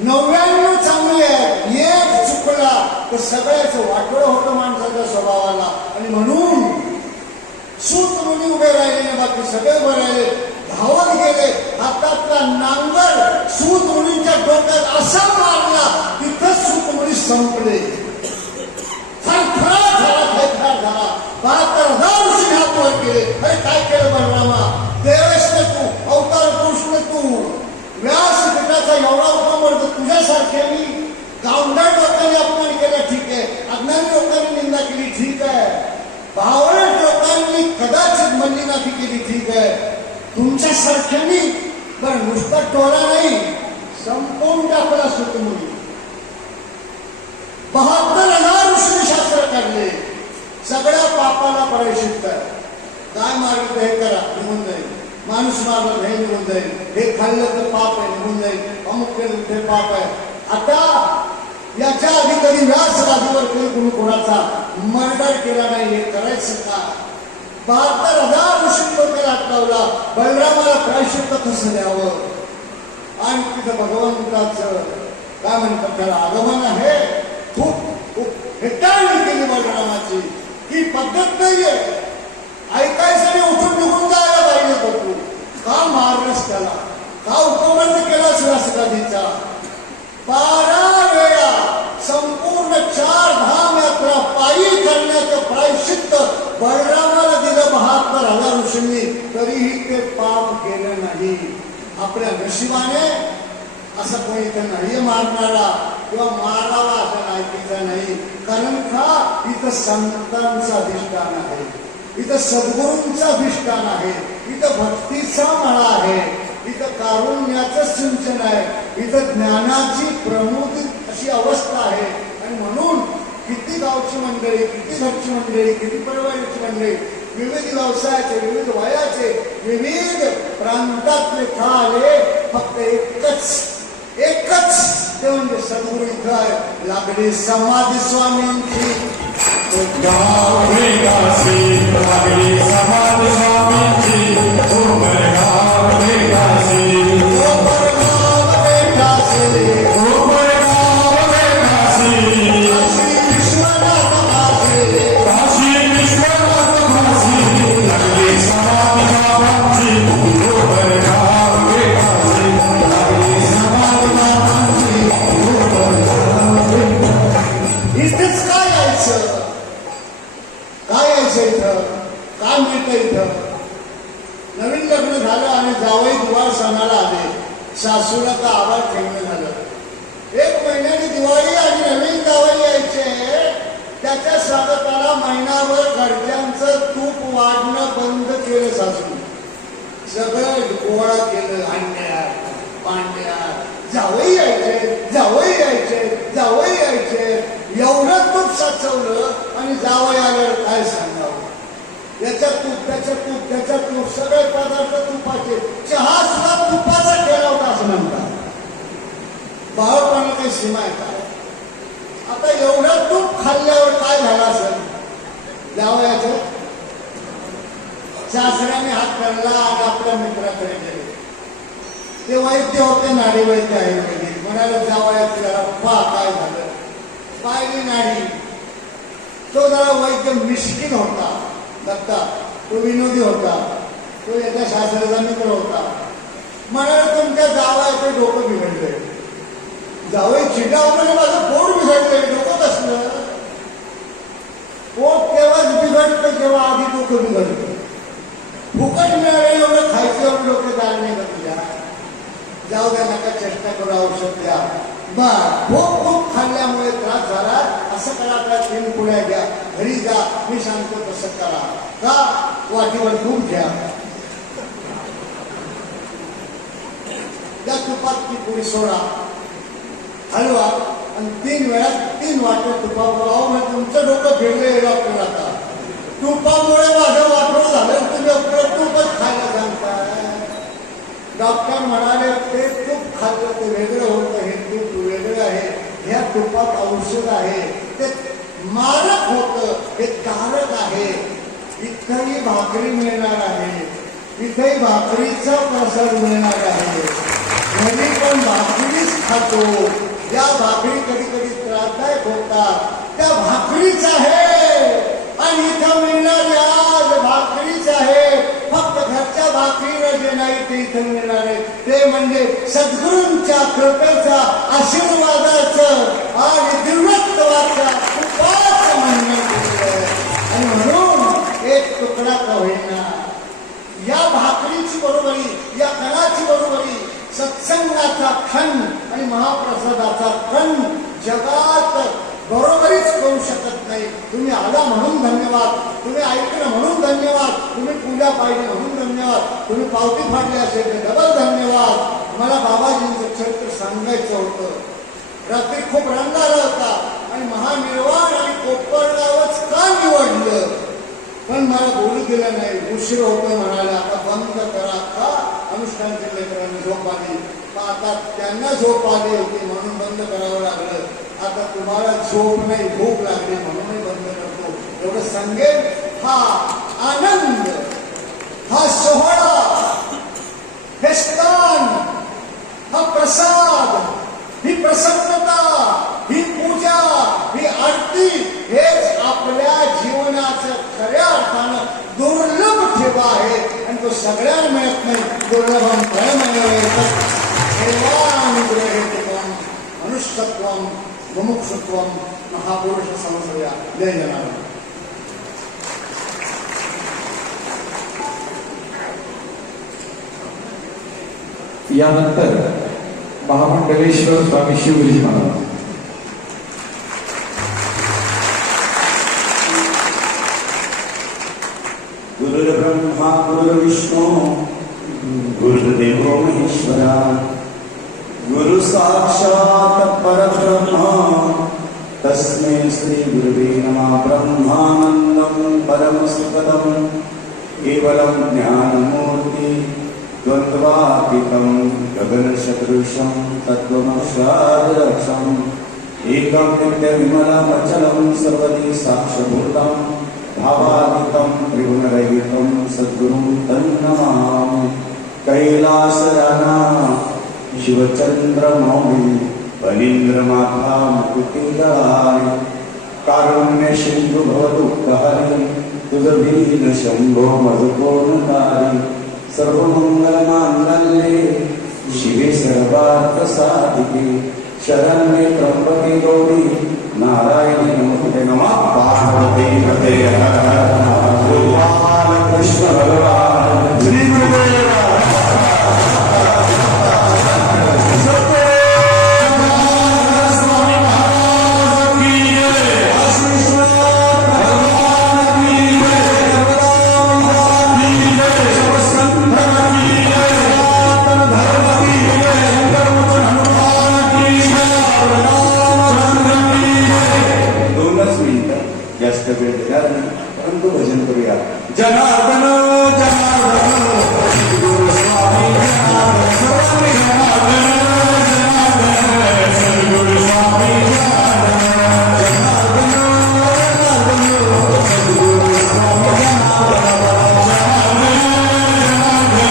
99 चांगले आहेत, एक चुकला तर सगळ्याचं वाटोळं होतं माणसाच्या स्वभावाला. आणि म्हणून सूत मुनी उभे राहिले नाही, बाकी सगळे उभे राहिले, धावत गेले. हातातला नांगर सूत मुनींच्या डोक्यात असा मारला, तिथंच सूत मुनी संपले. थरथरा झाला. 72,000 ऋषी हात वर केले. अरे काय केलं बलरामा? देवेश न तू, अवतार पुरुष न तू, व्यासपीठाचा एवढा उपमर्द तुझ्यासारखे मी. गावंढळ लोकांनी अपमान केला ठीक आहे, अज्ञानी लोकांनी निंदा केली ठीक आहे, भावनिक लोकांनी लोकांनी कदाचित म्हणली ना केली ठीक आहे, तुमच्यासारख्यांनी बरं नुसता टोला नाही, संपूर्ण टाकला सुट मुली 72,000 ऋषी शास्त्र काढले, सगळ्या पापाला प्रायश्चित्त आहे. काय मारलं हे करा निघून जाईल, माणूस मारलं हे निघून जाईल, हे खाल्लं तर पाप आहे निघून जाईल, अमुक केलं ते पाप आहे. आता याच्या आधी कधी व्यास राजूवर कोणी कोणाचा मर्डर केला नाही, हे करायचं का? 72,000 ऋषी डोक्याला हात लावला, बलरामाला प्रायश्चित्त कसं द्यावं? आणि तिथं भगवंताचं काय म्हणतात त्याला आगमन आहे, खूप हेटाळणी केली बलरामाची. ही पद्धत नाहीये, ऐकायचं आणि उठून निघून जायला पाहिजे. तू का मारलंस त्याला, का उपबंध केलास व्यासगादीचा? 12 वेळा संपूर्ण 4 धाम यात्रा पायी करण्याचं प्रायश्चित्त बलरामाला दिलं 72,000 ऋषींनी, तरीही ते पाप केलं नाही. आपल्या नशिबाने असं कोणी इथं नाही मारणारा किंवा मारावा असं ऐकायचं नाही. कारण का इथं संतांचं अधिष्ठान आहे, इथं सद्गुरूंचं अधिष्ठान आहे, इथं भक्तीचा मळा आहे, इथं कारुण्याचं सिंचन आहे, इथं ज्ञानाची प्रमुख अशी अवस्था आहे. आणि म्हणून किती गावची मंडळी, किती घरची मंडळी, किती परिवाराची मंडळी, विविध व्यवसायाचे, विविध वयाचे, विविध प्रांतातले का आले, फक्त एकच ते म्हणजे सद्गुरू इथं आहे. लागली समाधी स्वामींची गाव वेगासी लागली समाधी स्वामींची, उमरगाव वेगासी उमरगाव वेगासी, उमरगाव वेगासी, काशी विश्वनाथ काशी, काशी विश्वनाथ काशी, लागली समाधी बाबांची, उमरगाव वेगासी लागली समाधी बाबांची, उमरगाव वेगासी. इथेच काय यायचं, काय यायचं इथं, काय मिळतं इथं? नवीन लग्न झालं आणि जावई दिवाळ सणाला आले, सासूला तर आवाज ठेवणं झालं. 1 महिन्याने दिवाळी आणि नवीन जावई यायचे, त्याच्या स्वागताला महिनाभर घरच्यांचं तूप वाढणं बंद केलं सासू. सगळं गोळा केलं, अंड्यात पांड्यात, जावई यायचे, जावई यायचे, जावई यायचे, एवढं तूप साचवलं. आणि जावई आल्यावर काय सांगावं, याच्यात तूप त्याच्यात तूप त्याच्यात तूप, सगळे पदार्थ तुपाचे, चहा सुद्धा तुपाचा केला होता असं म्हणतात. बाळपणा काही सीमा आहे का? आता एवढं तूप खाल्ल्यावर काय झालं असेल जावयाचं? सासऱ्याने हात धरला आणि आपल्या मित्राकडे गेले. ते वैद्य होते, नाडी वैद्य आयुर्वेदिक, म्हणाले जावयाचं जरा पहा काय झालं. पाहिली नाडी, तो जरा वैद्य मिश्किल होता, दत्ता तो विनोदी होता, तो याच्या सासऱ्याचा मित्र होता. म्हणाले तुमच्या जावयाचं डोकं बिघडलंय. जावई चिडाव म्हणजे माझं पोट बिघडलंय, डोकं कसलं? पोट तेव्हाच बिघडतं जेव्हा आधी डोकं बिघडतं. फुकट मिळाले एवढं खायचं, एवढं डोकं जाळ नाही का तुझ्या? जाऊ द्या, नका चेष्टा करू, औषध द्या. खूप खाल्ल्यामुळे त्रास झाला, असं करा, का 3 पुड्या घ्या, घरी जा, मी सांगतो तसं करा. का वाटीवर तूप घ्या, त्या तुपात ती पुडी सोडा, हलवा आणि 3 वेळा 3 वाटे तुपावर. म्हणजे तुमचं डोकं फिरले डॉक्टर. आता तुपामुळे माझं वाटोळ झालं, तुम्ही आपलं तूपच खायला सांगताय. डॉक्टर म्हणाले ते तूप खाल्लं ते वेगळं होतं, हे तूप वेगळं आहे, ह्या तुपात औषध आहे, ते मारक होतं, हे कारक आहे. इथंही भाकरी मिळणार आहे, इथेही भाकरीचा प्रसाद मिळणार आहे. घरी पण भाकरीच खातो, ज्या भाकरी कधी कधी त्रासदायक होतात त्या भाकरीच आहे. आणि इथं मिळणारी आज भाकरीच आहे. फक्त घरच्या भाकरीनं जे नाही ते इथं मिळणार आहे, ते म्हणजे सद्गुरूंच्या कृपेचा, आशीर्वादाचं आणि दिव्यत्वाचा उपाच म्हणणं केलं. आणि म्हणून एक तुकडा का होईना या भाकरीची बरोबरी, या कणाची बरोबरी, सत्संगाचा खण आणि महाप्रसादाचा खण जगात बरोबरीच करू शकत नाही. तुम्ही आला म्हणून धन्यवाद, तुम्ही ऐकलं म्हणून धन्यवाद, तुम्ही पूजा पाहिजे म्हणून धन्यवाद, तुम्ही पावती फाडली असेल तर डबल धन्यवाद. मला बाबाजींचं चरित्र सांगायचं होतं. रात्री खूप रंग आला होता आणि महानिर्वाण आणि कोपरगावच का निवडलं, पण मला बोलू दिलं नाही. उशीर होतं म्हणाले, आता बंद करा. का? अनुष्ठानच्या लेकरांनी झोप आली, आता त्यांना झोप आली होती म्हणून बंद करावं लागलं. आता तुम्हाला झोप नाही, भूक लागली म्हणूनही बंद करतो. एवढं सांगेल. हा आनंद, हा सोहळा, हे स्थान, हा प्रसाद, ही प्रसन्नता, ही पूजा, ही आरती, हेच आपल्या जीवनाचं खऱ्या अर्थानं दुर्लभ ठेवा आहे. आणि तो सगळ्यांना मिळत नाही. दुर्लभम देवानुग्रहेतुकम मनुष्यत्वम मुमुक्षुत्वम महापुरुष संसर्या. जय जनार्दन. यानंतर महामंडलेश्वर स्वामी शिवजी महाराज. गुरुर्ब्रह्मा गुरुर्विष्णू गुरुर्देवो महेश्वरा गुरु साक्षात् परब्रह्म तस्मै श्री गुरुवे नमः. ब्रह्मानन्दं परमसुखदं केवलं ज्ञानमूर्ति द्वन्द्वातीतं गगनसदृशं तत्त्वमक्षरादर्शम् एकं नित्यविमलमचलं सर्वदि साक्षभूतं भावातीतं त्रिगुणरहितं सद्गुरुं तन्नमामि. कैलासराना शिवचन्द्रमौळी फणीन्द्रमाथा मुकुटिदळारि कारुण्य सिंधु भवदुःखहरि तुझ भीन शंभो मजकोणकारी. सर्वमंगलमांगल्ये शिवे सर्वार्थसाधिके शरण्ये त्र्यंबके गौरी नारायणी नमोस्तुते. नमः पार्वती पते हर हर महादेव. कृष्ण भगवान श्री गुरुदेव जास्त वेळ देणार नाही, परंतु भजन करूया. जनार्दन जनार्दन गुरु स्वामी जनार्दन स्वामी जनार्दन जनार्दन सद्गुरु स्वामी जनार्दन जनार्दन जनार्दन सद्गुरु स्वामी जनार्दन जनार्दन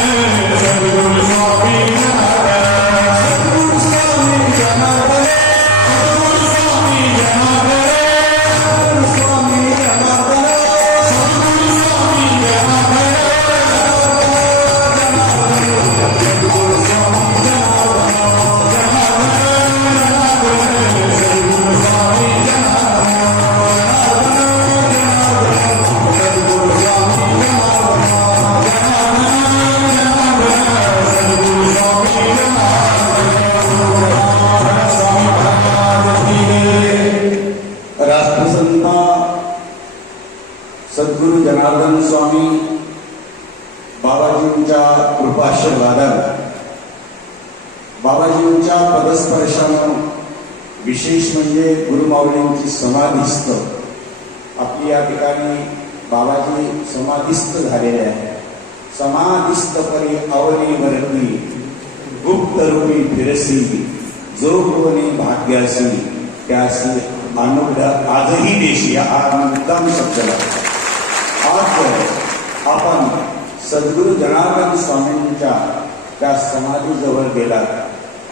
सद्गुरु स्वामी जनार्दन सद्गुरु स्वामी जनार्दन सद्गुरु स्वामी जनार्दन. राष्ट्रसंत सद्गुरु जनार्दन स्वामी बाबाजींच्या कृपाशीर्वादानं बाबाजींच्या पदस्पर्शानं विशेष म्हणजे गुरुमाऊलींची समाधीस्थ आपली या ठिकाणी बाबाजी समाधीस्थ झालेले आहे. समाधीस्थ परी अवनी वरती गुप्त रूपी फिरसी जो कोणी भाग्यासी त्यासी अनुग्रह आजही देशी. हा मुद्दाम शब्द आज आपण सद्गुरु जनार्दन स्वामींच्या त्या समाधीजवळ गेलात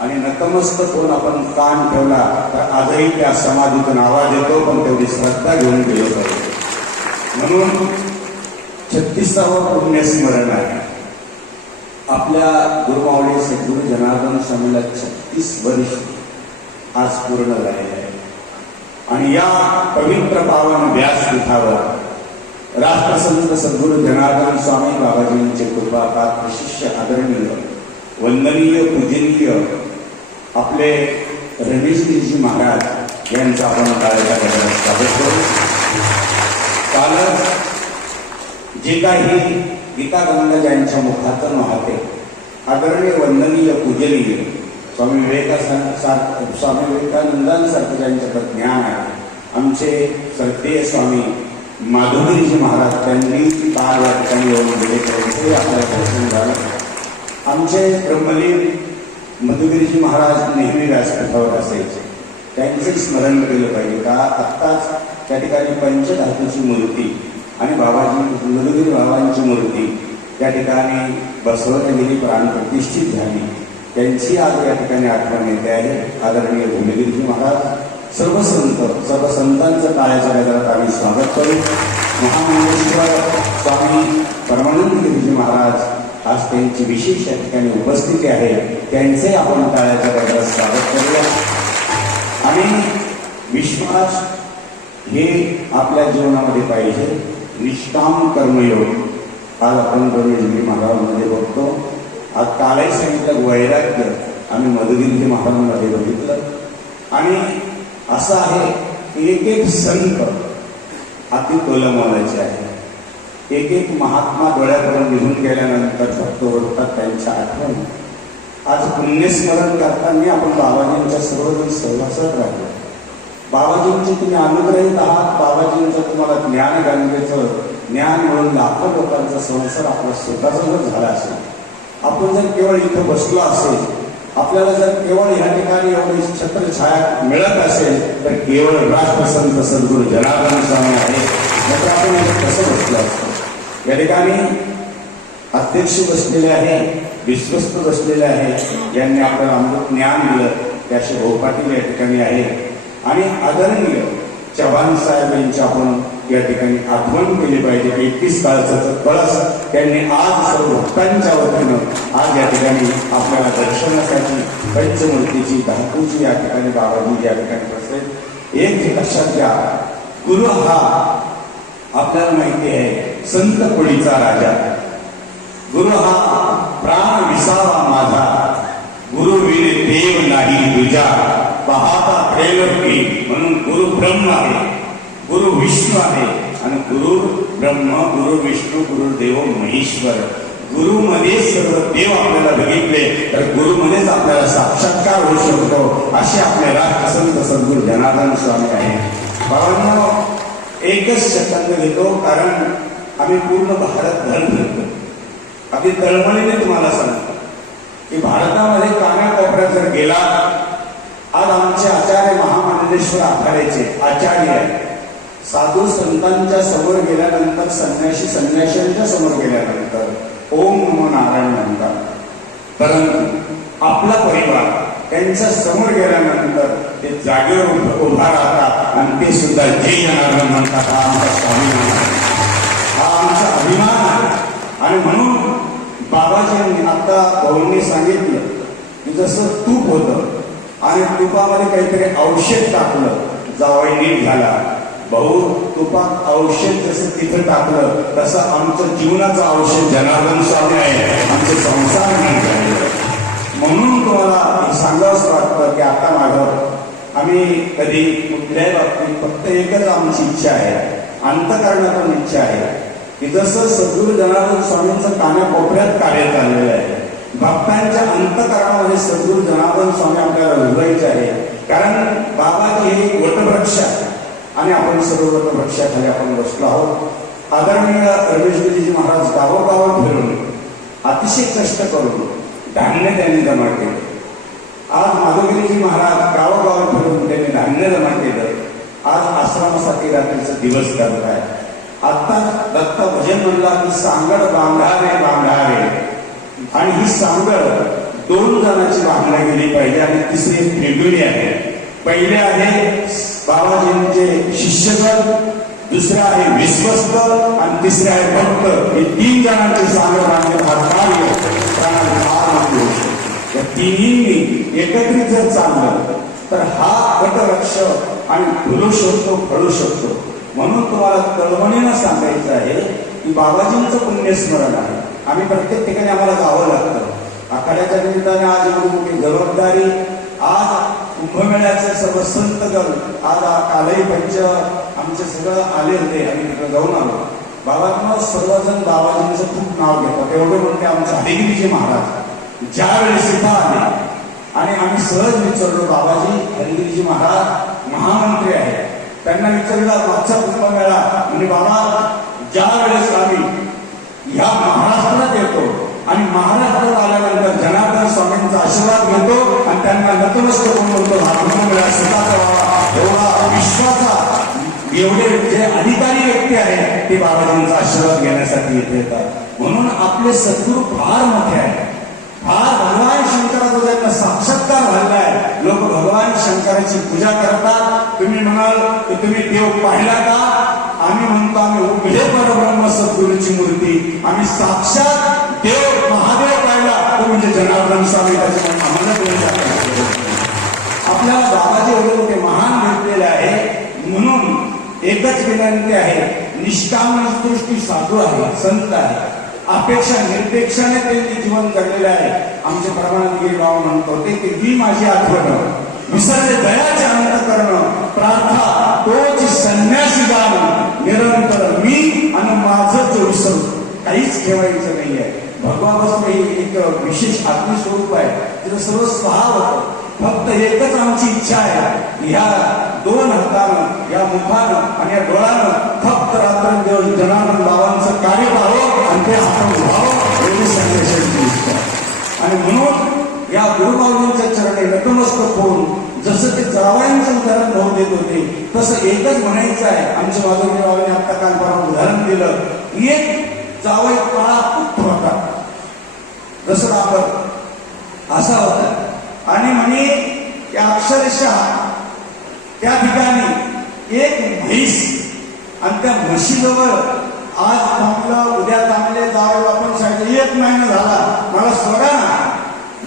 आणि नतमस्तक होऊन आपण कान ठेवला तर आजही त्या समाधीतून आवाज येतो, पण तेवढी श्रद्धा घेऊन गेलो पाहिजे. म्हणून 36वा पुण्यस्मरण आहे. आपल्या गुरुमाऊली सद्गुरु जनार्दन स्वामीला 36 वर्ष आज पूर्ण झालेले आहे. आणि या पवित्र पावन व्यासपीठावर राष्ट्रसंत सद्गुरु जनार्दन स्वामी बाबाजींचे कृपापात्र शिष्य आदरणीय वंदनीय पूजनीय आपले रणेशगिरीजी महाराज यांचं आपण टाळ्याच्या गजरात स्वागत करू. कालच जे काही गीता गंगा ज्यांच्या मुखातून वाहते, आदरणीय वंदनीय पूजनीय स्वामी विवेकानंदांसारखं ज्यांच्याकडे ज्ञान आहे, आमचे श्रद्धेय स्वामी माधुगिरीजी महाराज, त्यांनी काल या ठिकाणी येऊन गेले, त्यांचे आपल्याला दर्शन झालं. आमचे ब्रह्मलीन मधुगिरीजी महाराज नेहमी व्यासपीठावर असायचे, त्यांचे स्मरण केलं पाहिजे. का आत्ताच त्या ठिकाणी पंचधातूची मूर्ती आणि बाबाजी मधुगिरी बाबांची मूर्ती त्या ठिकाणी बसवण्यात गेली, प्राणप्रतिष्ठित झाली. त्यांची आज या ठिकाणी आठवण येते आहे. आदरणीय भूमिगिरीजी महाराज, सर्व संतांचं टाळ्याच्या गजरात आम्ही स्वागत करू. महामंगेश्वर स्वामी परमानंद गिरीजी महाराज, आज त्यांची विशेष या ठिकाणी उपस्थिती आहे, त्यांचे आपण टाळ्याच्या गजरात स्वागत करूया. आणि विश्वास हे आपल्या जीवनामध्ये पाहिजे. निष्काम कर्मयोग आज आपण गणेशगिरी महाराजांमध्ये बघतो. आज कालही सांगितलं वैराग्य आम्ही मधुगिरी महाराजांमध्ये बघितलं. आणि असं आहे की एक एक संत अति तोलमोलाचे आहे. एक एक महात्मा डोळ्याकडून निघून गेल्यानंतर फक्त ओळखतात त्यांच्या आठवण. आज पुण्यस्मरण करताना आपण बाबाजींच्या सर्वजण सहवासात राहिलो. बाबाजींचे तुम्ही अनुग्रहित आहात. बाबाजींचं तुम्हाला ज्ञान गंगेचं ज्ञान मिळून लाखो लोकांचा संसार आपला स्वतःचा जर झाला असेल, आपण जर केवळ इथं बसलो असेल, आपल्याला जर केवळ या ठिकाणी एवढी छत्रछाया मिळत असेल, तर केवळ राष्ट्रसंत सद्गुरू जनार्दन स्वामी आहे. नंतर आपण इथं कसं बसलो असतो. या ठिकाणी अध्यक्ष बसलेले आहे, विश्वस्त बसलेले आहे, यांनी आपल्याला अमृत ज्ञान दिलं, त्याशी भाऊ या ठिकाणी आहे. आणि आदरणीय चव्हाण साहेब यांची आपण या ठिकाणी आठवण केली पाहिजे. 31 काळाचा कळस त्यांनी आज सर्व भक्तांच्या वतीनं आज या ठिकाणी आपल्याला दर्शनासाठी पंचमूर्तीची धातूची या ठिकाणी बाबाजी या ठिकाणी बसले. एक लक्षात घ्या, गुरु हा आपल्याला माहिती आहे संत कोळीचा राजा. गुरु हा प्राण विसावा माझा, गुरु विने देव नाही तुझा, पाहता प्रेम की. म्हणून गुरु ब्रह्म आहे, गुरु विष्णू आहे, आणि गुरु ब्रह्म, गुरु विष्णू, गुरुदेव महेश्वर. गुरुमध्ये सर्व देव आपल्याला बघितले तर गुरुमध्येच आपल्याला साक्षात्कार होऊ शकतो, असे आपले राष्ट्रसंत सद्गुरू जनार्दन स्वामी आहे. बाबांनो, एकच सेकंद घेतो, कारण आम्ही पूर्ण भारतभर फिरतो. अगदी तळमळीने तुम्हाला सांगतो की भारतामध्ये कानाकोपऱ्यात जर गेला, आज आमचे आचार्य महामंडलेश्वर आखाड्याचे आचार्य साधू संतांच्या समोर गेल्यानंतर, संन्याशांच्या समोर गेल्यानंतर ओम नमो नारायण म्हणतात. परंतु आपला परिवार त्यांच्या समोर गेल्यानंतर ते जागेवर उभा राहतात आणि ते सुद्धा जय जनार्दन म्हणतात. हा आमचा स्वाभिमान आहे, हा आमचा अभिमान आहे. आणि म्हणून बाबाजींनी आता भाऊंनी सांगितलं की जसं तूप होतं आणि तुपामध्ये काहीतरी औषध टाकलं, जावई नीट झाला. भाऊ, तुपात औषध जसं तिथं टाकलं तसं आमचं जीवनाचं औषध जनार्दन स्वामी आहे, आमचे संसार नीट झाले. म्हणून तुम्हाला सांगावंच वाटतं की आता मागं आम्ही कधी कुठल्याही बाबतीत फक्त एकच आमची इच्छा आहे, अंतःकरणातून इच्छा आहे की जसं सद्गुरू जनार्दन स्वामींचं कानाकोपऱ्यात कार्य चाललेलं आहे, भक्तांच्या अंतःकरणामध्ये सद्गुरू जनार्दन स्वामी आपल्याला उभवायचे आहे. कारण बाबाजी हे वटवृक्ष आहे आणि आपण सर्व वटवृक्षाखाली आपण बसलो आहोत. आदरणीय रमेशगिरीजी महाराज गावोगावात फिरून अतिशय कष्ट करून धान्य त्यांनी जमा केले. आज माधवगिरीजी महाराज गावोगावात फिरून त्यांनी धान्य जमा केलं. आज आश्रमासाठी रात्रीचा दिवस करत आहे. आता दत्त भजन म्हणला की सांगड बांधावे बांधावे, आणि ही सांगड 2 जणांची बांधल्या गेली पाहिजे. आणि तिसरी त्रिगुणी आहे. पहिले आहे बाबाजींचे शिष्यगण, दुसरे आहे विश्वस्त आणि तिसरे आहे भक्त. हे 3 जणांचे सांगड बांधले हा कार्य प्राणाला फार मोठी गोष्ट. या तिन्ही एकत्रित जर चाललं तर हा वटवृक्ष आणि फुलू शकतो, फळू शकतो. म्हणून तुम्हाला तळमळीनं सांगायचं आहे की बाबाजींचं पुण्यस्मरण आहे. आम्ही प्रत्येक ठिकाणी आम्हाला जावं लागतं. आखाड्याच्या निमित्ताने आज एवढी मोठी जबाबदारी. आज कुंभमेळ्याचे सर्व संतगण आज कालही पंच आमचे सगळं आले होते, आम्ही तिकडे जाऊन आलो. बाबांना सर्वजण बाबाजींचं खूप नाव घेतात. एवढे म्हणते आमचे हरिगिरीजी महाराज ज्या वेळेस इथं आले आणि आम्ही सहज विचारलो, बाबाजी हरिगिरीजी महाराज महामंत्री आहे, त्यांना विचारलं मागचा कुंभमेळा म्हणजे बाबा ज्या वेळेस आम्ही ह्या महाराष्ट्रात येतो आणि महाराष्ट्रात आल्यानंतर जनार्दन स्वामींचा आशीर्वाद घेतो आणि त्यांना नतमस्तक करून म्हणतो हा कुंभमेळा सुखाचा व्हावा, एवढा विश्वाचा एवढे जे अधिकारी व्यक्ती आहेत ते बाबाजींचा आशीर्वाद घेण्यासाठी येथे येतात. म्हणून आपले सद्गुरू फार मोठे आहेत. फार भगवान शंकराचा त्यांना साक्षात्कार झालेला आहे. लोक भगवान शंकराची पूजा करतात. तुम्ही म्हणाल की तुम्ही देव पाहिला का? आम्ही म्हणतो आम्ही उघडे परब्रह्म सद्गुरूची मूर्ती, आम्ही साक्षात देव महादेव पाहिला तो म्हणजे जनार्दन स्वामी. त्याच्यामुळे आम्हाला आपल्याला बाबाजी एवढे मोठे महान भेटलेले आहे. म्हणून एकच विनंती आहे, निष्काम दृष्टी साधू आहे, संत आहे, अपेक्षा निरपेक्षाने त्यांनी जीवन जगलेले आहे. आमचे प्रमाणगिरी बाबा म्हणतो ते की ही माझी आठवण विसरले दयाचे अंत करणं, प्रार्था तोच संन्यासी गाणं, निरंतर मी आणि माझं जो विसरू काहीच ठेवायचं नाहीये. भगवान हे एक विशेष आत्मस्वरूप आहे, तिथं सर्व स्वभाव होतं. फक्त एकच आमची इच्छा आहे, ह्या दोन हातानं या मुखानं आणि या डोळ्यानं फक्त रात्रंदिवस जनार्दन बाबांचं कार्य पाहावं आणि ते आपण व्हावं एवढी संदेशाची इच्छा. आणि म्हणून या गुरुबाबांच्या चरणी नतमस्तक होऊन जसं ते जावयांचं उदाहरण भाऊ देत होते तसं एकच म्हणायचं आहे. आमच्या माधवजी बाबांनी आता काल परवा उदाहरण दिलं. एक जावई पळापूत होता, जसं आपण असा होता आणि म्हणे अक्षरशः त्या ठिकाणी एक म्हैस आणि त्या म्हशीजवळ आज थांबलं उद्या थांबले जावं. आपण सांगितलं 1 महिना झाला मला सोडा ना,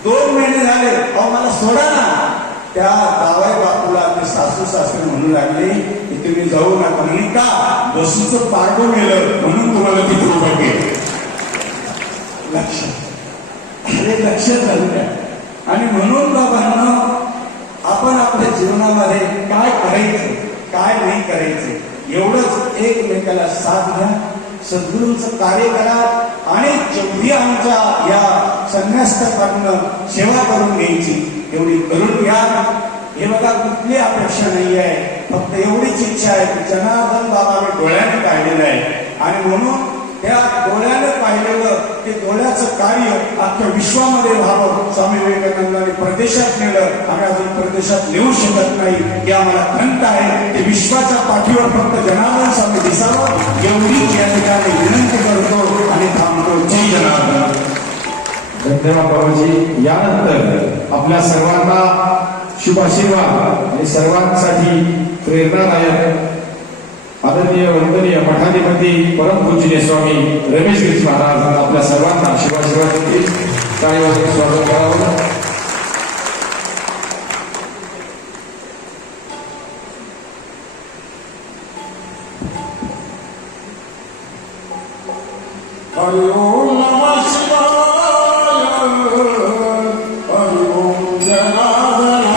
2 महिने झाले अहो मला सोडा ना. त्या जावई बापूला ते सासू सासरे म्हणू लागले की तुम्ही जाऊ नका. म्हणे का? बसूचं पारडं गेलं म्हणून तुम्हाला तिथे उभं केलं. लक्षात झालं काय? आणि म्हणून बाबांना आपण आपल्या जीवनामध्ये काय करायचं काय नाही करायचं एवढंच एकमेकाला साथ घ्या, सद्गुरूंचं कार्य करा आणि जेवढी आमच्या या संन्यासकांकडनं सेवा करून घ्यायची तेवढी करून घ्या. हे बघा कुठली अपेक्षा नाही आहे, फक्त एवढीच इच्छा आहे की जनार्दन बाबा मी डोळ्याने पाहिलेलं आहे आणि म्हणून त्या डोळ्याने पाहिलेलं ते डोळ्याचं कार्य अख्ख्या विश्वामध्ये व्हावं. स्वामी विवेकानंदांनी प्रदेशात नेलं, आम्ही अजून प्रदेशात नेऊ शकत नाही, ही आम्हाला खंत आहे. ते विश्वाच्या पाठीवर फक्त जनार्दन स्वामी दिसावं एवढी या ठिकाणी विनंती करतो आणि थांबतो. जय जनार्दन. धन्यवाद बाबाजी. यानंतर आपल्या सर्वांना शुभ आशीर्वाद आणि सर्वांसाठी प्रेरणादायक आदरणीय वंदनीय मठाधिपती परमपूजनीय स्वामी रमेश गिरीजी महाराज आपल्या सर्वांना शुभाशीर्वाद देतील. टाळीवाजवून स्वागत करावं. हरि ओम नमः शिवाय, हरि ओम जनार्दन.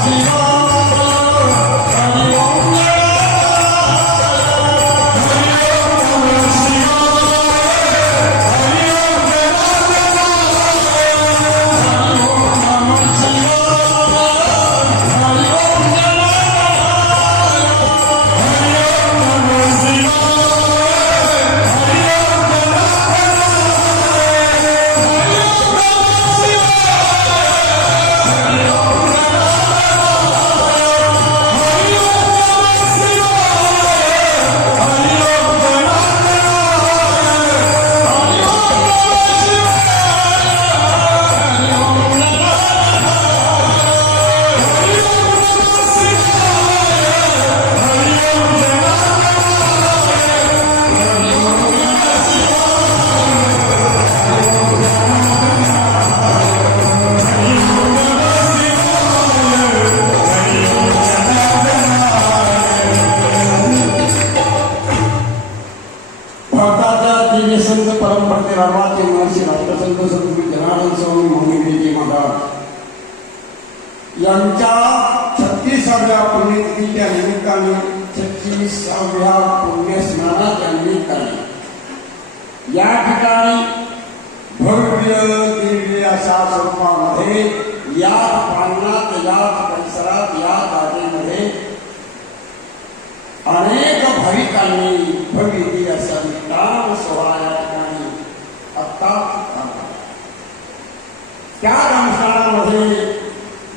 शिवाय परमपते रामाचे महर्षी राष्ट्रसंत सद्गुरू जनार्दन स्वामी मोहिनीजी महाराज यांच्या 36व्या पुण्यतिथीच्या निमित्ताने 36व्या पुण्यस्नानाच्या निमित्ताने या ठिकाणी भव्य दिव्य अशा स्वरूपामध्ये या प्रांगणात या परिसरात या जागेमध्ये अनेक भाविकांनी भव्य असा निदान सोहळा या ठिकाणी आत्ताच झाला. त्या रामस्नानामध्ये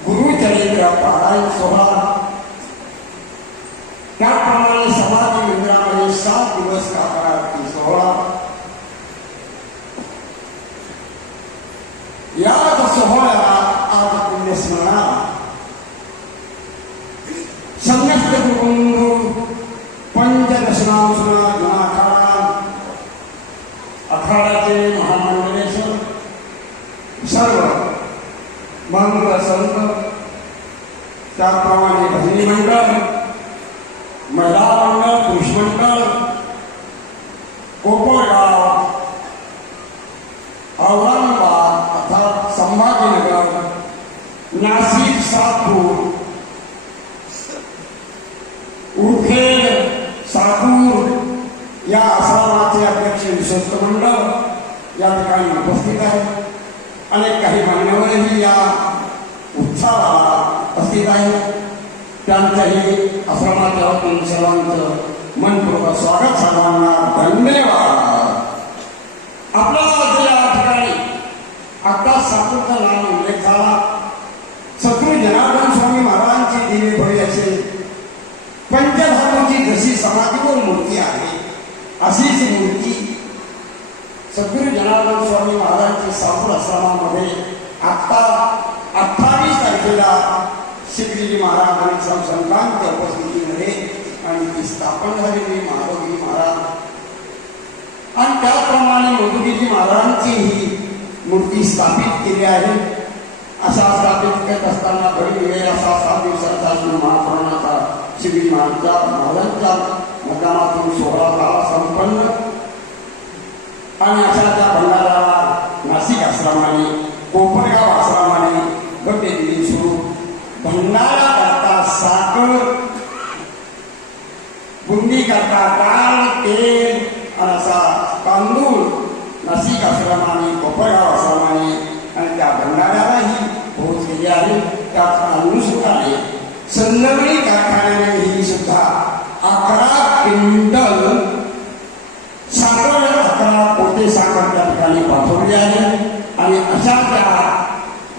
गुरुचरित्र पारायण सोहळा, त्याप्रमाणे समाधी मंदिरामध्ये 7 दिवस काकड आरती सोहळा, याच सोहळ्याला आज पुण्यस्मरणा सम्यक्त गुरुबंधू पंचदशनांसुना जनाखाडा अखाड्याचे महामंडलेश्वर सर्व महंत संत, त्याप्रमाणे भजनी मंडळ, महिला मंडळ, पुरुष मंडळ, कोपरगाव, औरंगाबाद अर्थात संभाजीनगर, नाशिक, सातपूर, उरखेड, सातूर या आश्रमाचे अध्यक्ष विश्वस्त मंडळ या ठिकाणी उपस्थित आहे. अनेक काही मान्यवरही या उत्सवाला उपस्थित आहेत. त्यांच्याही आश्रमाच्या वतीने सर्वांचं मनपूर्वक स्वागत, सर्वांना धन्यवाद. आपल्याला या ठिकाणी आता सातूरचा नाम उल्लेख झाला. सद्गुरू जनार्दन स्वामी महाराजांची दिव्य भळी असेल, पंचधातूची जशी समाधीवर मूर्ती आहे अशीच मूर्ती सद्गुरू जनार्दन स्वामी महाराजांची सातूर आश्रमामध्ये आता 28 तारखेला शिवजी महाराज आणि संतांच्या उपस्थितीमध्ये आणि ती स्थापन झालेली महारोगी महाराज आणि त्याप्रमाणे मधुगिरी महाराजांची ही मूर्ती स्थापित केली आहे. अशा स्थापित करत असताना घडी वेळ असा 7 दिवसाचा महापुराणाचा शिवजी महाराजांच्या मैदानातून सोहळा झाला संपन्न. आणि अशा त्या भंडाराला नाशिक आश्रमाने, कोपरगाव आश्रमाने भव्य दिली सुरू. भंडारा करता साखर, बुंदी करता डाळ, तेल आणि असा तांदूळ नाशिक आश्रमाने, कोपरगाव आश्रमाने आणि त्या भंडाऱ्यालाही पोहोच केली आहे. त्याच अनुषंगाने संलग्नी कारखान्याने ही सुद्धा 11 क्विंटल साखर, 11 पोते साखर त्या ठिकाणी पाठवली आहे. आणि अशा त्या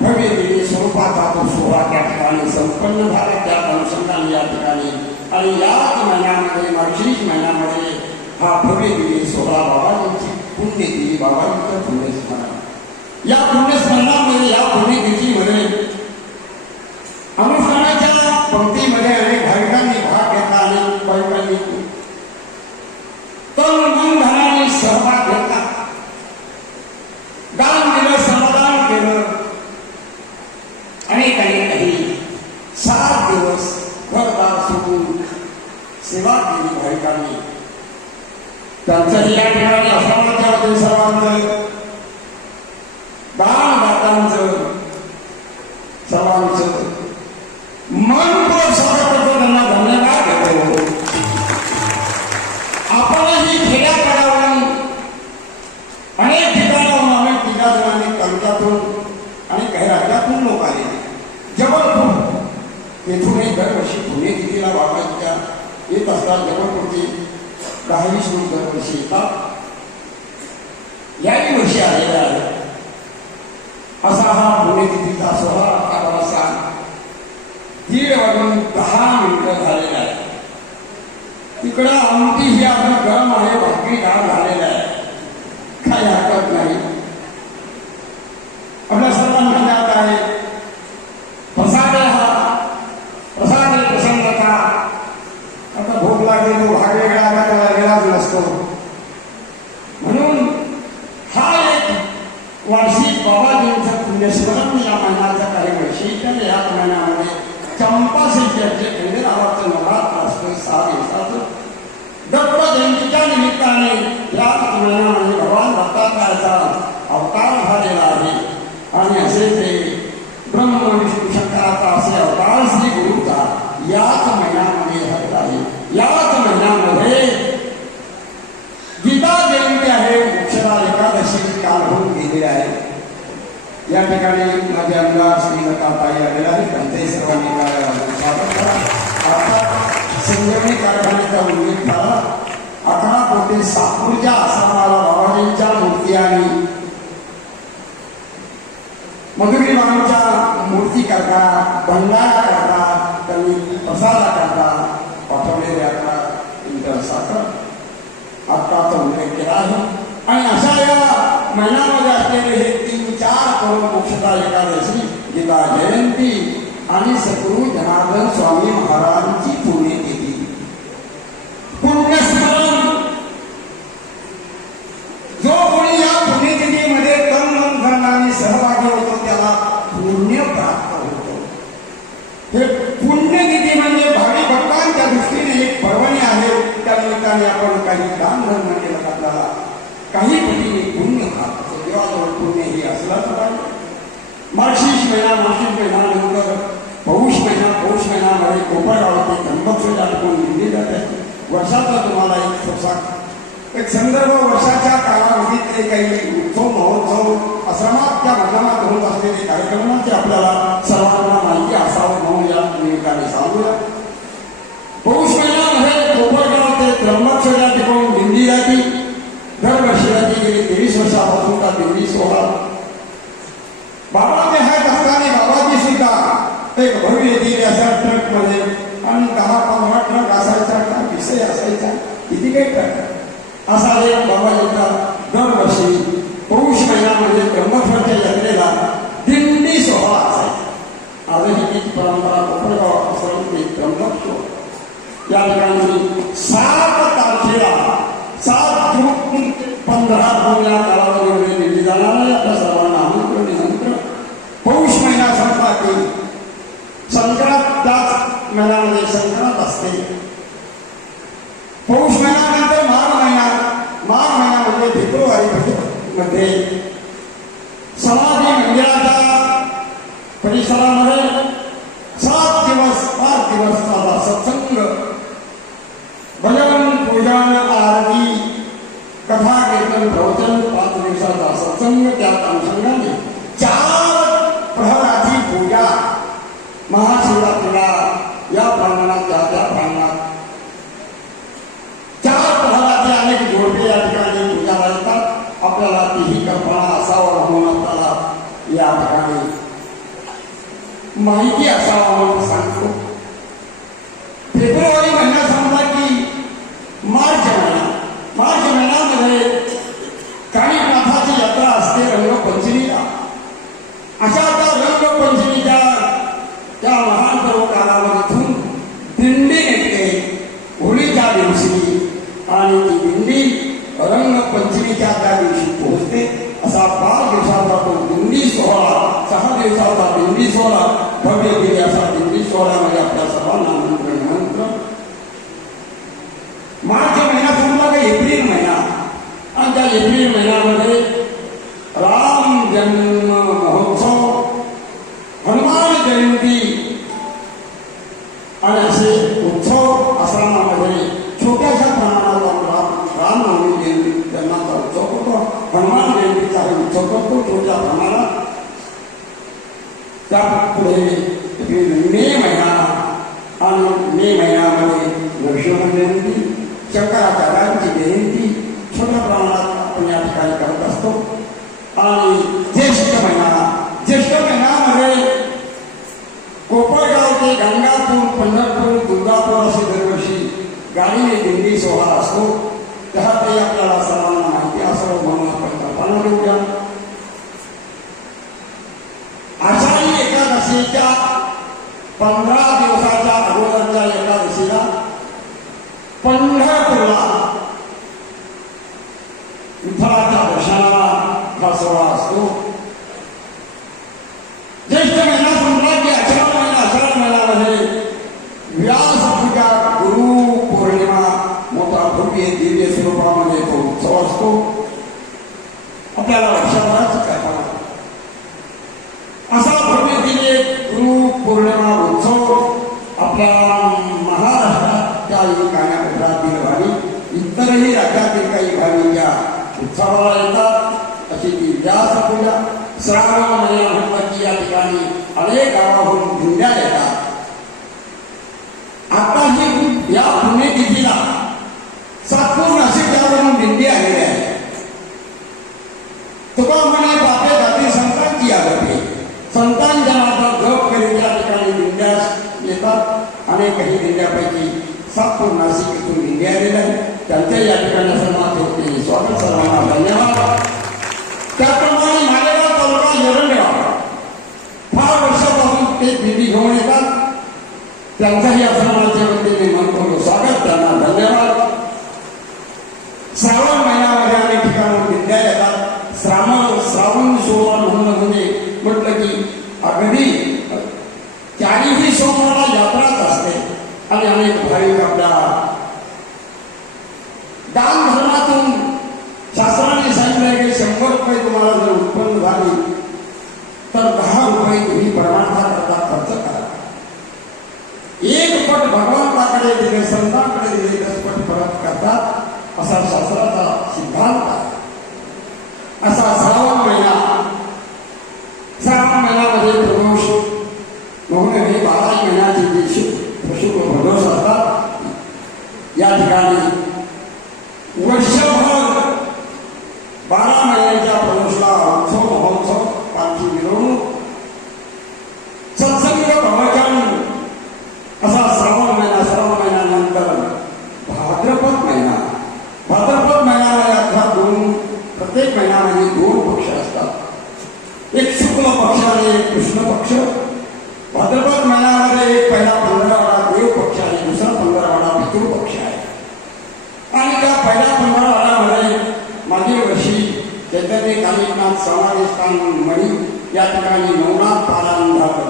भव्य दिव्य स्वरूपाचा तो सोहळा त्या ठिकाणी संपन्न झाला. त्या अनुषंगाने या ठिकाणी आणि याच महिन्यामध्ये मार्गशीर्ष महिन्यामध्ये हा भव्य दिव्य सोहळा बाबाजींची पुण्यतिथी, बाबाजींचं पुण्यस्मरण. या पुण्यस्मरणामध्ये, या पुण्यतिथीमध्ये अनुष्ठानाच्या पंक्तीमध्ये अनेक भाविकांनी भाग घेतला. अनेक भाविकांनी तन मन धनाने सहभाग घेतला, दान दिलं, समाधान केलं. अनेकांनी काही 7 दिवस घरदार सोडून सेवा केली भाविकांनी. त्यांचंही या ठिकाणी आश्रमाच्या वतीने सर्वांचं, दानदात्यांचं सर्वांचं मनपूर्वक स्वागत करतो, त्यांना धन्यवाद देतो. आपणही खेड्यापाड्यावरून अनेक ठिकाणाहून, अनेक जिल्ह्यातून, तालुक्यातून आणि काही राज्यातून लोक आले. जबलपूर येथूनही दरवर्षी पुण्यतिथीला बाबाजीच्या येत असतात. जबलपूरची 10-20 लोक दरवर्षी येतात. याही वर्षी आलेले आहे. असा हा पुण्यतिथीचा सोहळा असा 1:10 झालेला आहे. तिकडं आमटी ही आपली गरम आहे, भाकरी डाळ झालेला आहे, काही हरकत नाही. आपल्या सर्वांना ज्ञात आहे प्रसाद हा प्रसाद प्रसन्नता. आता भूक लागली तो भाग वेगळा त्याला वेगळाच नसतो. म्हणून हा एक वार्षिक बाबाजींचं पुण्यस्मरण या महिन्याचा काही वैशिष्ट्य. याच महिन्यामध्ये चंपा सिद्धाचे खंडेरावाचं नवरात्र असतं 6 दिवसाचं. दत्त जयंतीच्या निमित्ताने याच महिन्यामध्ये भगवान दत्ता त्याचा अवतार झालेला आहे. आणि असे ते ब्रह्म विष्णू शंकराचा असे अवतार श्री गुरुचा याच महिन्यामध्ये झालेला आहे. याच महिन्यामध्ये गीता जयंती आहे. अक्षरा एकादशी काल होऊन गेलेली आहे. या ठिकाणी माझे आमदार श्री लताताई आलेला आहे. त्यांचे सर्वांनी स्वागत करा. आता संजीवनी कारखान्याचा उल्लेख झाला. 11 कोटी साकूरच्या आश्रमाला बाबाजींच्या मूर्ती आणि मधुगिरी बाबांच्या मूर्ती करता, भंडारा करता, त्यांनी प्रसादा करता पाठवलेले आता साखर आत्ताचा उल्लेख केला आहे. आणि अशा या महिन्यामध्ये असलेले हे 3-4 करोड मोक्षदा एकादशी, गीता जयंती आणि सद्गुरू जनार्दन स्वामी महाराजांची पुण्यतिथी. पुण्यस्मरण जो कोणी या पुण्यतिथीमध्ये तन मन धनाने सहभागी होतो त्याला पुण्य प्राप्त होतो. हे पुण्यतिथी म्हणजे भावी भक्तांच्या दृष्टीने एक पर्वणी आहे. त्या निमित्ताने आपण काही दान धर्म केलं, आपल्याला काही पटीने पुण्य प्राप्त होतं. देवाजवळ पुण्य हे असलाच पाहिजे. मार्गशीर्ष महिना नंतर पौष महिन्यामध्ये कोपरगाव ते त्र्यंबकेश्वरला ठिकाणी दिली जाते. वर्षाचा तुम्हाला एक संदर्भ वर्षाच्या कालावधीतले काही उत्सव महोत्सव आश्रमात त्या माध्यमात होत असलेले कार्यक्रमांची आपल्याला सर्वांना माहिती असावं म्हणून या निमित्ताने सांगूया. पौष महिन्यामध्ये कोपरगाव ते त्र्यंबकेश्वरला ठिकाणी दिंडी जाती. दरवर्षी जाती. गेली 23 वर्षापासून का दिंडी सोहळा बाबाचे हात असताना बाबाजी सुद्धा एक भव्य दिली असा ट्रक मध्ये आणि 10-15 ट्रक असायचा का विषय असायचा किती काही ट्रक असा एक बाबाजीचा दरवर्षी पौष महिन्यामध्ये त्र्यंबकेश्वरच्या यात्रेला दिंडी सोहळा असायचा. आजही तीच परंपरा कोपरगाव आश्रम ते त्र्यंबकेश्वर या ठिकाणी 7 तारखेला 7 जून 15 जून या कालावधीमध्ये दिंडी जाणार आहे. आपल्या सर्वांना आमंत्रण नंतर पौष महिना संपला की संक्रांत त्याच महिन्यामध्ये संक्रांत असते. पौष महिन्यानंतर माघ महिन्यामध्ये फेब्रुवारी मध्ये समाधी मंदिराच्या परिसरामध्ये 7 दिवस 5 दिवसाचा सत्संग, भजन, पूजन, आरती, कथा, कीर्तन, प्रवचन 5 दिवसाचा सत्संग. त्यात अनुषंगाने 4 प्रहराची पूजा महाशिवरात्रीला या प्रांगणात त्या प्रांगणात 4 प्रहराचे अनेक जोडपे या ठिकाणी पूजाला येतात. आपल्याला तीही कल्पना असावं म्हणून आपल्याला या ठिकाणी माहिती असावं म्हणून सांगतो. फेब्रुवारी महिना संपला की मार्च महिन्यामध्ये काही नाथाची यात्रा असते रंगपंचमीला. अशा त्या रंगपंचमीच्या त्या महान पर्व कालावधीतून दिंडी निघते होळीच्या दिवशी आणि ती दिंडी रंगपंचमीच्या त्या दिवशी पोहोचते. असा 5 दिवसाचा तो दिंडी सोहळा, 6 दिवसाचा दिंडी सोहळा, भव्य दिली असा दिंडी सोहळ्यामध्ये आपल्या सर्वांना आमंत्रण. मार्च महिना संपला का एप्रिल महिना. आणि त्या एप्रिल महिन्यामध्ये राम जन्म महोत्सव, हनुमान जयंती आणि असे उत्सव आश्रमामध्ये छोट्याशा प्रमाणात रामनवमी जयंती जन्माचा उत्सव होतो. हनुमान जयंतीचा उत्सव करतो छोट्या प्रमाणात. त्यापुढे मे महिना आणि मे महिन्यामध्ये नरसिंह जयंती, शंकराचार्यांची जयंती छोट्या प्रमाणात आपण या ठिकाणी करत असतो. आणि ज्येष्ठ महिन्यामध्ये कोपरगाव ते गंगापूर, पंढरपूर, दुर्गापूर असे दरवर्षी गाडीने दिंडी सोहळा असतो. त्यातही आपल्याला सर्वांना माहिती असावं म्हणून आपण कल्पना करूया. आषाढी एकादशीच्या 15 दिवसाच्या अगोदरच्या एकादशीला पंढरपूरला विठ्ठलाच्या दर्शनाला हा सोहळा असतो. ज्येष्ठ महिना संपला की आषाढ महिन्यामध्ये व्यास पूजा, गुरु पौर्णिमा मोठा भव्य दिव्य स्वरूपामध्ये तो उत्सव असतो. आपल्याला वर्षभराची कल्पना. असा भव्यतेने गुरु पौर्णिमा उत्सव आपल्या महाराष्ट्रात काही कानाकोपऱ्यातील भावी इतरही राज्यातील काही भावी या उत्सवाला येतात. अशी ती व्यासपूजा श्रावण महिना म्हटलं की या ठिकाणी अनेक गावाहून दिंड्या येतात. आताही या पुण्यतिथीला सातपूर नाशिकवरून दिंडी आलेली आहे. तुका म्हणे बापे जाती संतांची आगती, संतांच्या नावाचा जप करीत या ठिकाणी दिंड्या येतात. अनेकही दिंड्यापैकी सातपूर नाशिक इथून दिंडी आलेल्या आहे. त्यांच्या या ठिकाणी सर्वात होते स्वागत. सर्वांना धन्यवाद. त्याप्रमाणे मालेगाव तालुका एरंडगाव फार वर्षापासून ते दिंडी घेऊन येतात. त्यांच्याही आश्रमाच्या वतीने मनपूर्वक स्वागत. त्यांना धन्यवाद. श्रावण महिन्यामध्ये अनेक ठिकाणून दिंड्या येतात. श्रावण सोमवार म्हणून म्हणजे म्हटलं की अगदी चारीही सोमवारला यात्राच असते आणि अनेक भाविक आपल्या दान धर्मातून शास्त्राने सांगितलं की 100 रुपये तुम्हाला जर उत्पन्न झाली तर 10 रुपये तुम्ही परमार्थाकरता खर्च करा. एक पट भगवंताकडे दिले, संतांकडे दिले 10 पट परत करतात असा शास्त्राचा सिद्धांत आहे. असा श्रावण महिन्यामध्ये प्रदोष म्हणून हे 12 महिन्याचे जे शुक्ल प्रदोष असतात या ठिकाणी वर्षभर 12 महिन्याच्या प्रदोषला उत्सव महोत्सव, पालखी मिरवणूक, सत्संग, प्रवचन असा श्रावण महिन्यानंतर भाद्रपद महिन्यामध्ये अर्थात प्रत्येक महिन्यामध्ये 2 पक्ष असतात. एक शुक्ल पक्ष आणि एक कृष्ण पक्ष. भाद्रपद महिन्यामध्ये एक पहिला 15वाडा देव पक्ष आणि दुसरा 15वाडा पितृ पक्ष आहे. आणि त्या पहिल्या 15वाड्यामध्ये मागील वर्षी चैतन्य कालिकनाथ समाधी स्थान मणी या ठिकाणी नवनाथ पारायण झालं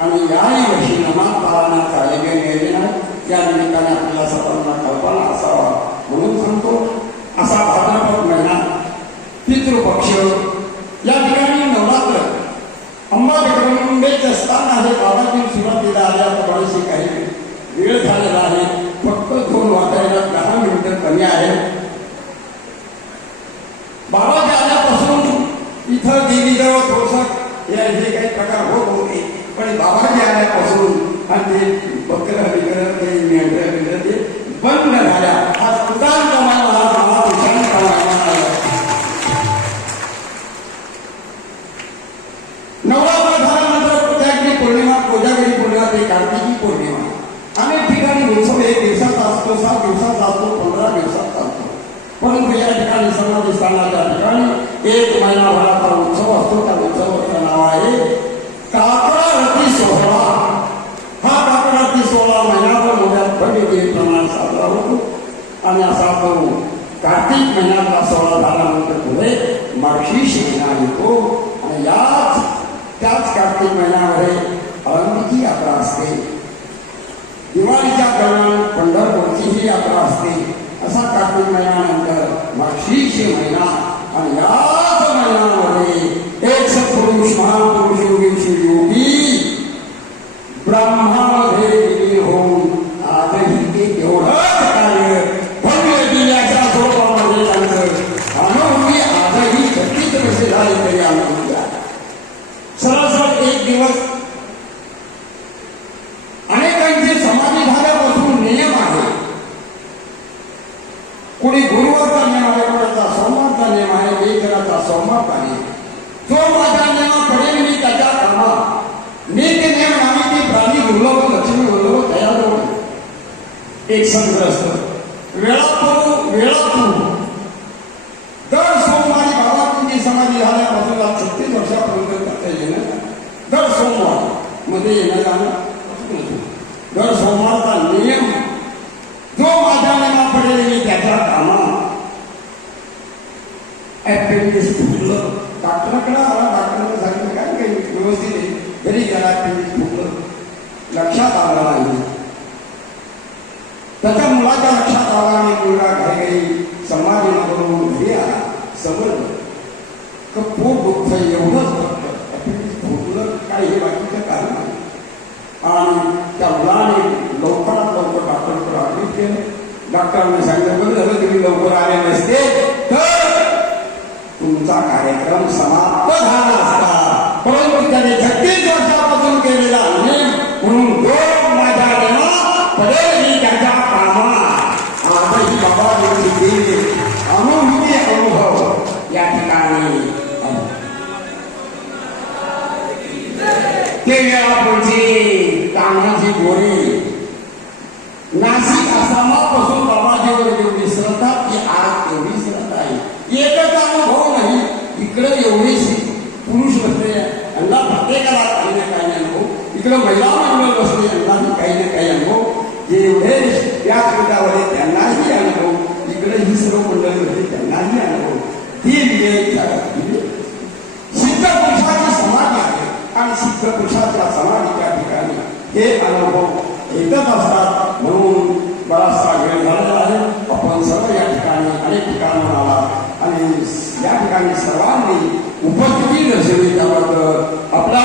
आणि याही वर्षी नवनाथ पारायणाचं आयोजन नियोजन आहे. या निमित्ताने आपल्याला सर्वांना कल्पना असावा म्हणून सांगतो. असा भाद्रपद महिना, पितृपक्ष, या ठिकाणी नवरात्र अंबा जगदंबेचे स्थान आहे. बाबाजी सुरुवातीला आल्या बरेचसे काही वेळ झालेला आहे. फक्त 2 वाजायला 10 मिनिटं कमी आहे. बाबाजी आल्यापासून इथं देवीजवळ थोडंसं हे काही प्रकार होत होते, पण बाबाजी आल्यापासून आणि ते बकरं बिकरं ते मेंढरं बिंढरं ते बंद झाल्या. हा सुद्धांत मला विचार करावा. नवरात्र झाल्यानंतर त्याची पौर्णिमा, कोजागिरी पौर्णिमा, ते कार्तिकी पौर्णिमा. अनेक ठिकाणी उत्सव 1 दिवसाचा असतो, 7 दिवसाचा असतो, 15 दिवसाचा असतो. परंतु या ठिकाणी समाधी स्थानाच्या ठिकाणी 1 महिनाभराचा उत्सव असतो. त्या उत्सवाचं नाव आहे काकडारती सोहळा. हा काकडारती सोहळा महिनाभर मोठ्या भव्य प्रमाणात साजरा होतो. आणि असा तो कार्तिक महिन्यातला सोहळा झाल्यानंतर पुढे मार्गशीर्ष महिना येतो आणि त्याच कार्तिक महिन्यामध्ये आळंदीची यात्रा असते. दिवाळीच्या दरम्यान पंढरपूरची ही यात्रा असते. असा कार्तिक महिन्यानंतर मार्गशीर्ष महिना आणि याच महिन्यामध्ये एक सत्पुरुष महापुरुष योगी ब्रह्मामध्ये विलीन होऊन आजही ते तेवढंच कार्य भव्य दिव्याच्या स्वरूपामध्ये त्यांचं अनुभवी आजही 36 वर्षे झाले तरी अनुभवी आहे. सरळ 1 दिवस अनेकांचे समाधी झाल्यापासून नियम आहे. कोणी गुरुवारचा नियम आहे, कोणाचा सोमवारचा नियम आहे, एक जणाचा सोमवारचा नियम. जो माझ्या नियमा पडेल मी त्याच्या कामा नित्य नियम नामी ती प्राणी उल्लभ लक्ष्मी उल्लभ तयार होईल. एक संग्रह असतं वेळापूर दर सोमवारी बाबांची समाधी झाल्यापासून 36 वर्षापर्यंत त्याचं येणं दर सोमवार मध्ये येणं जाणं. दर सोमवारचा नियम जो माझ्या नियमा पडेल मी त्याच्या कामा. अपेंडिक्स फुटलं, डॉक्टरकडे आला, डॉक्टरने सांगितलं काय काही व्यवस्थित आहे, घरी गेला, अपेंडिक्स फुटलं, लक्षात आलं नाही. त्याच्या मुलाच्या लक्षात आला आणि मुलगा घरी समाधी करून घरी आला. समजलं पोट दुःख एवढंच फक्त भोगलं काही हे बाकीचं कारण नाही. आणि त्या मुलाने लवकरात लवकर डॉक्टरकडे ऍडमिट केलं. डॉक्टरांनी सांगितलं बरं झालं तुम्ही लवकर आले नसते तर तुमचा कार्यक्रम समाप्त झाला असता. परंतु त्याने 36 वर्षापासून केलेला अनेक म्हणून योग माझ्या देवा पडेल ही त्याच्या कामात. आजही बाबा देवी अनुभूती अनुभव या ठिकाणी ते वेळापूरची कामाची गोरी नाशिक आसामापासून बाबाजीवर एवढी श्रद्धा की आज एवढी श्रद्धा आहे. एकच अनुभव नाही, इकडे एवढे पुरुष बसले यांना प्रत्येकाला काही ना काही अनुभव, इकडे महिला मंडळ बसले यांना काही ना काही अनुभव, जे एवढे या श्रद्धावर त्यांनाही अनुभव, इकडे ही सर्व मंडळी होते त्यांनाही अनुभव. ती सिद्ध पुरुषाची समाधी आहे आणि सिद्ध पुरुषाच्या समाधीच्या ठिकाणी हे अनुभव येतच असतात. म्हणून बराचसा वेळ झालेला आहे. आपण सर्व या ठिकाणी अनेक ठिकाणावर आला आणि या ठिकाणी सर्वांनी उपस्थिती दर्शवली त्याबद्दल आपला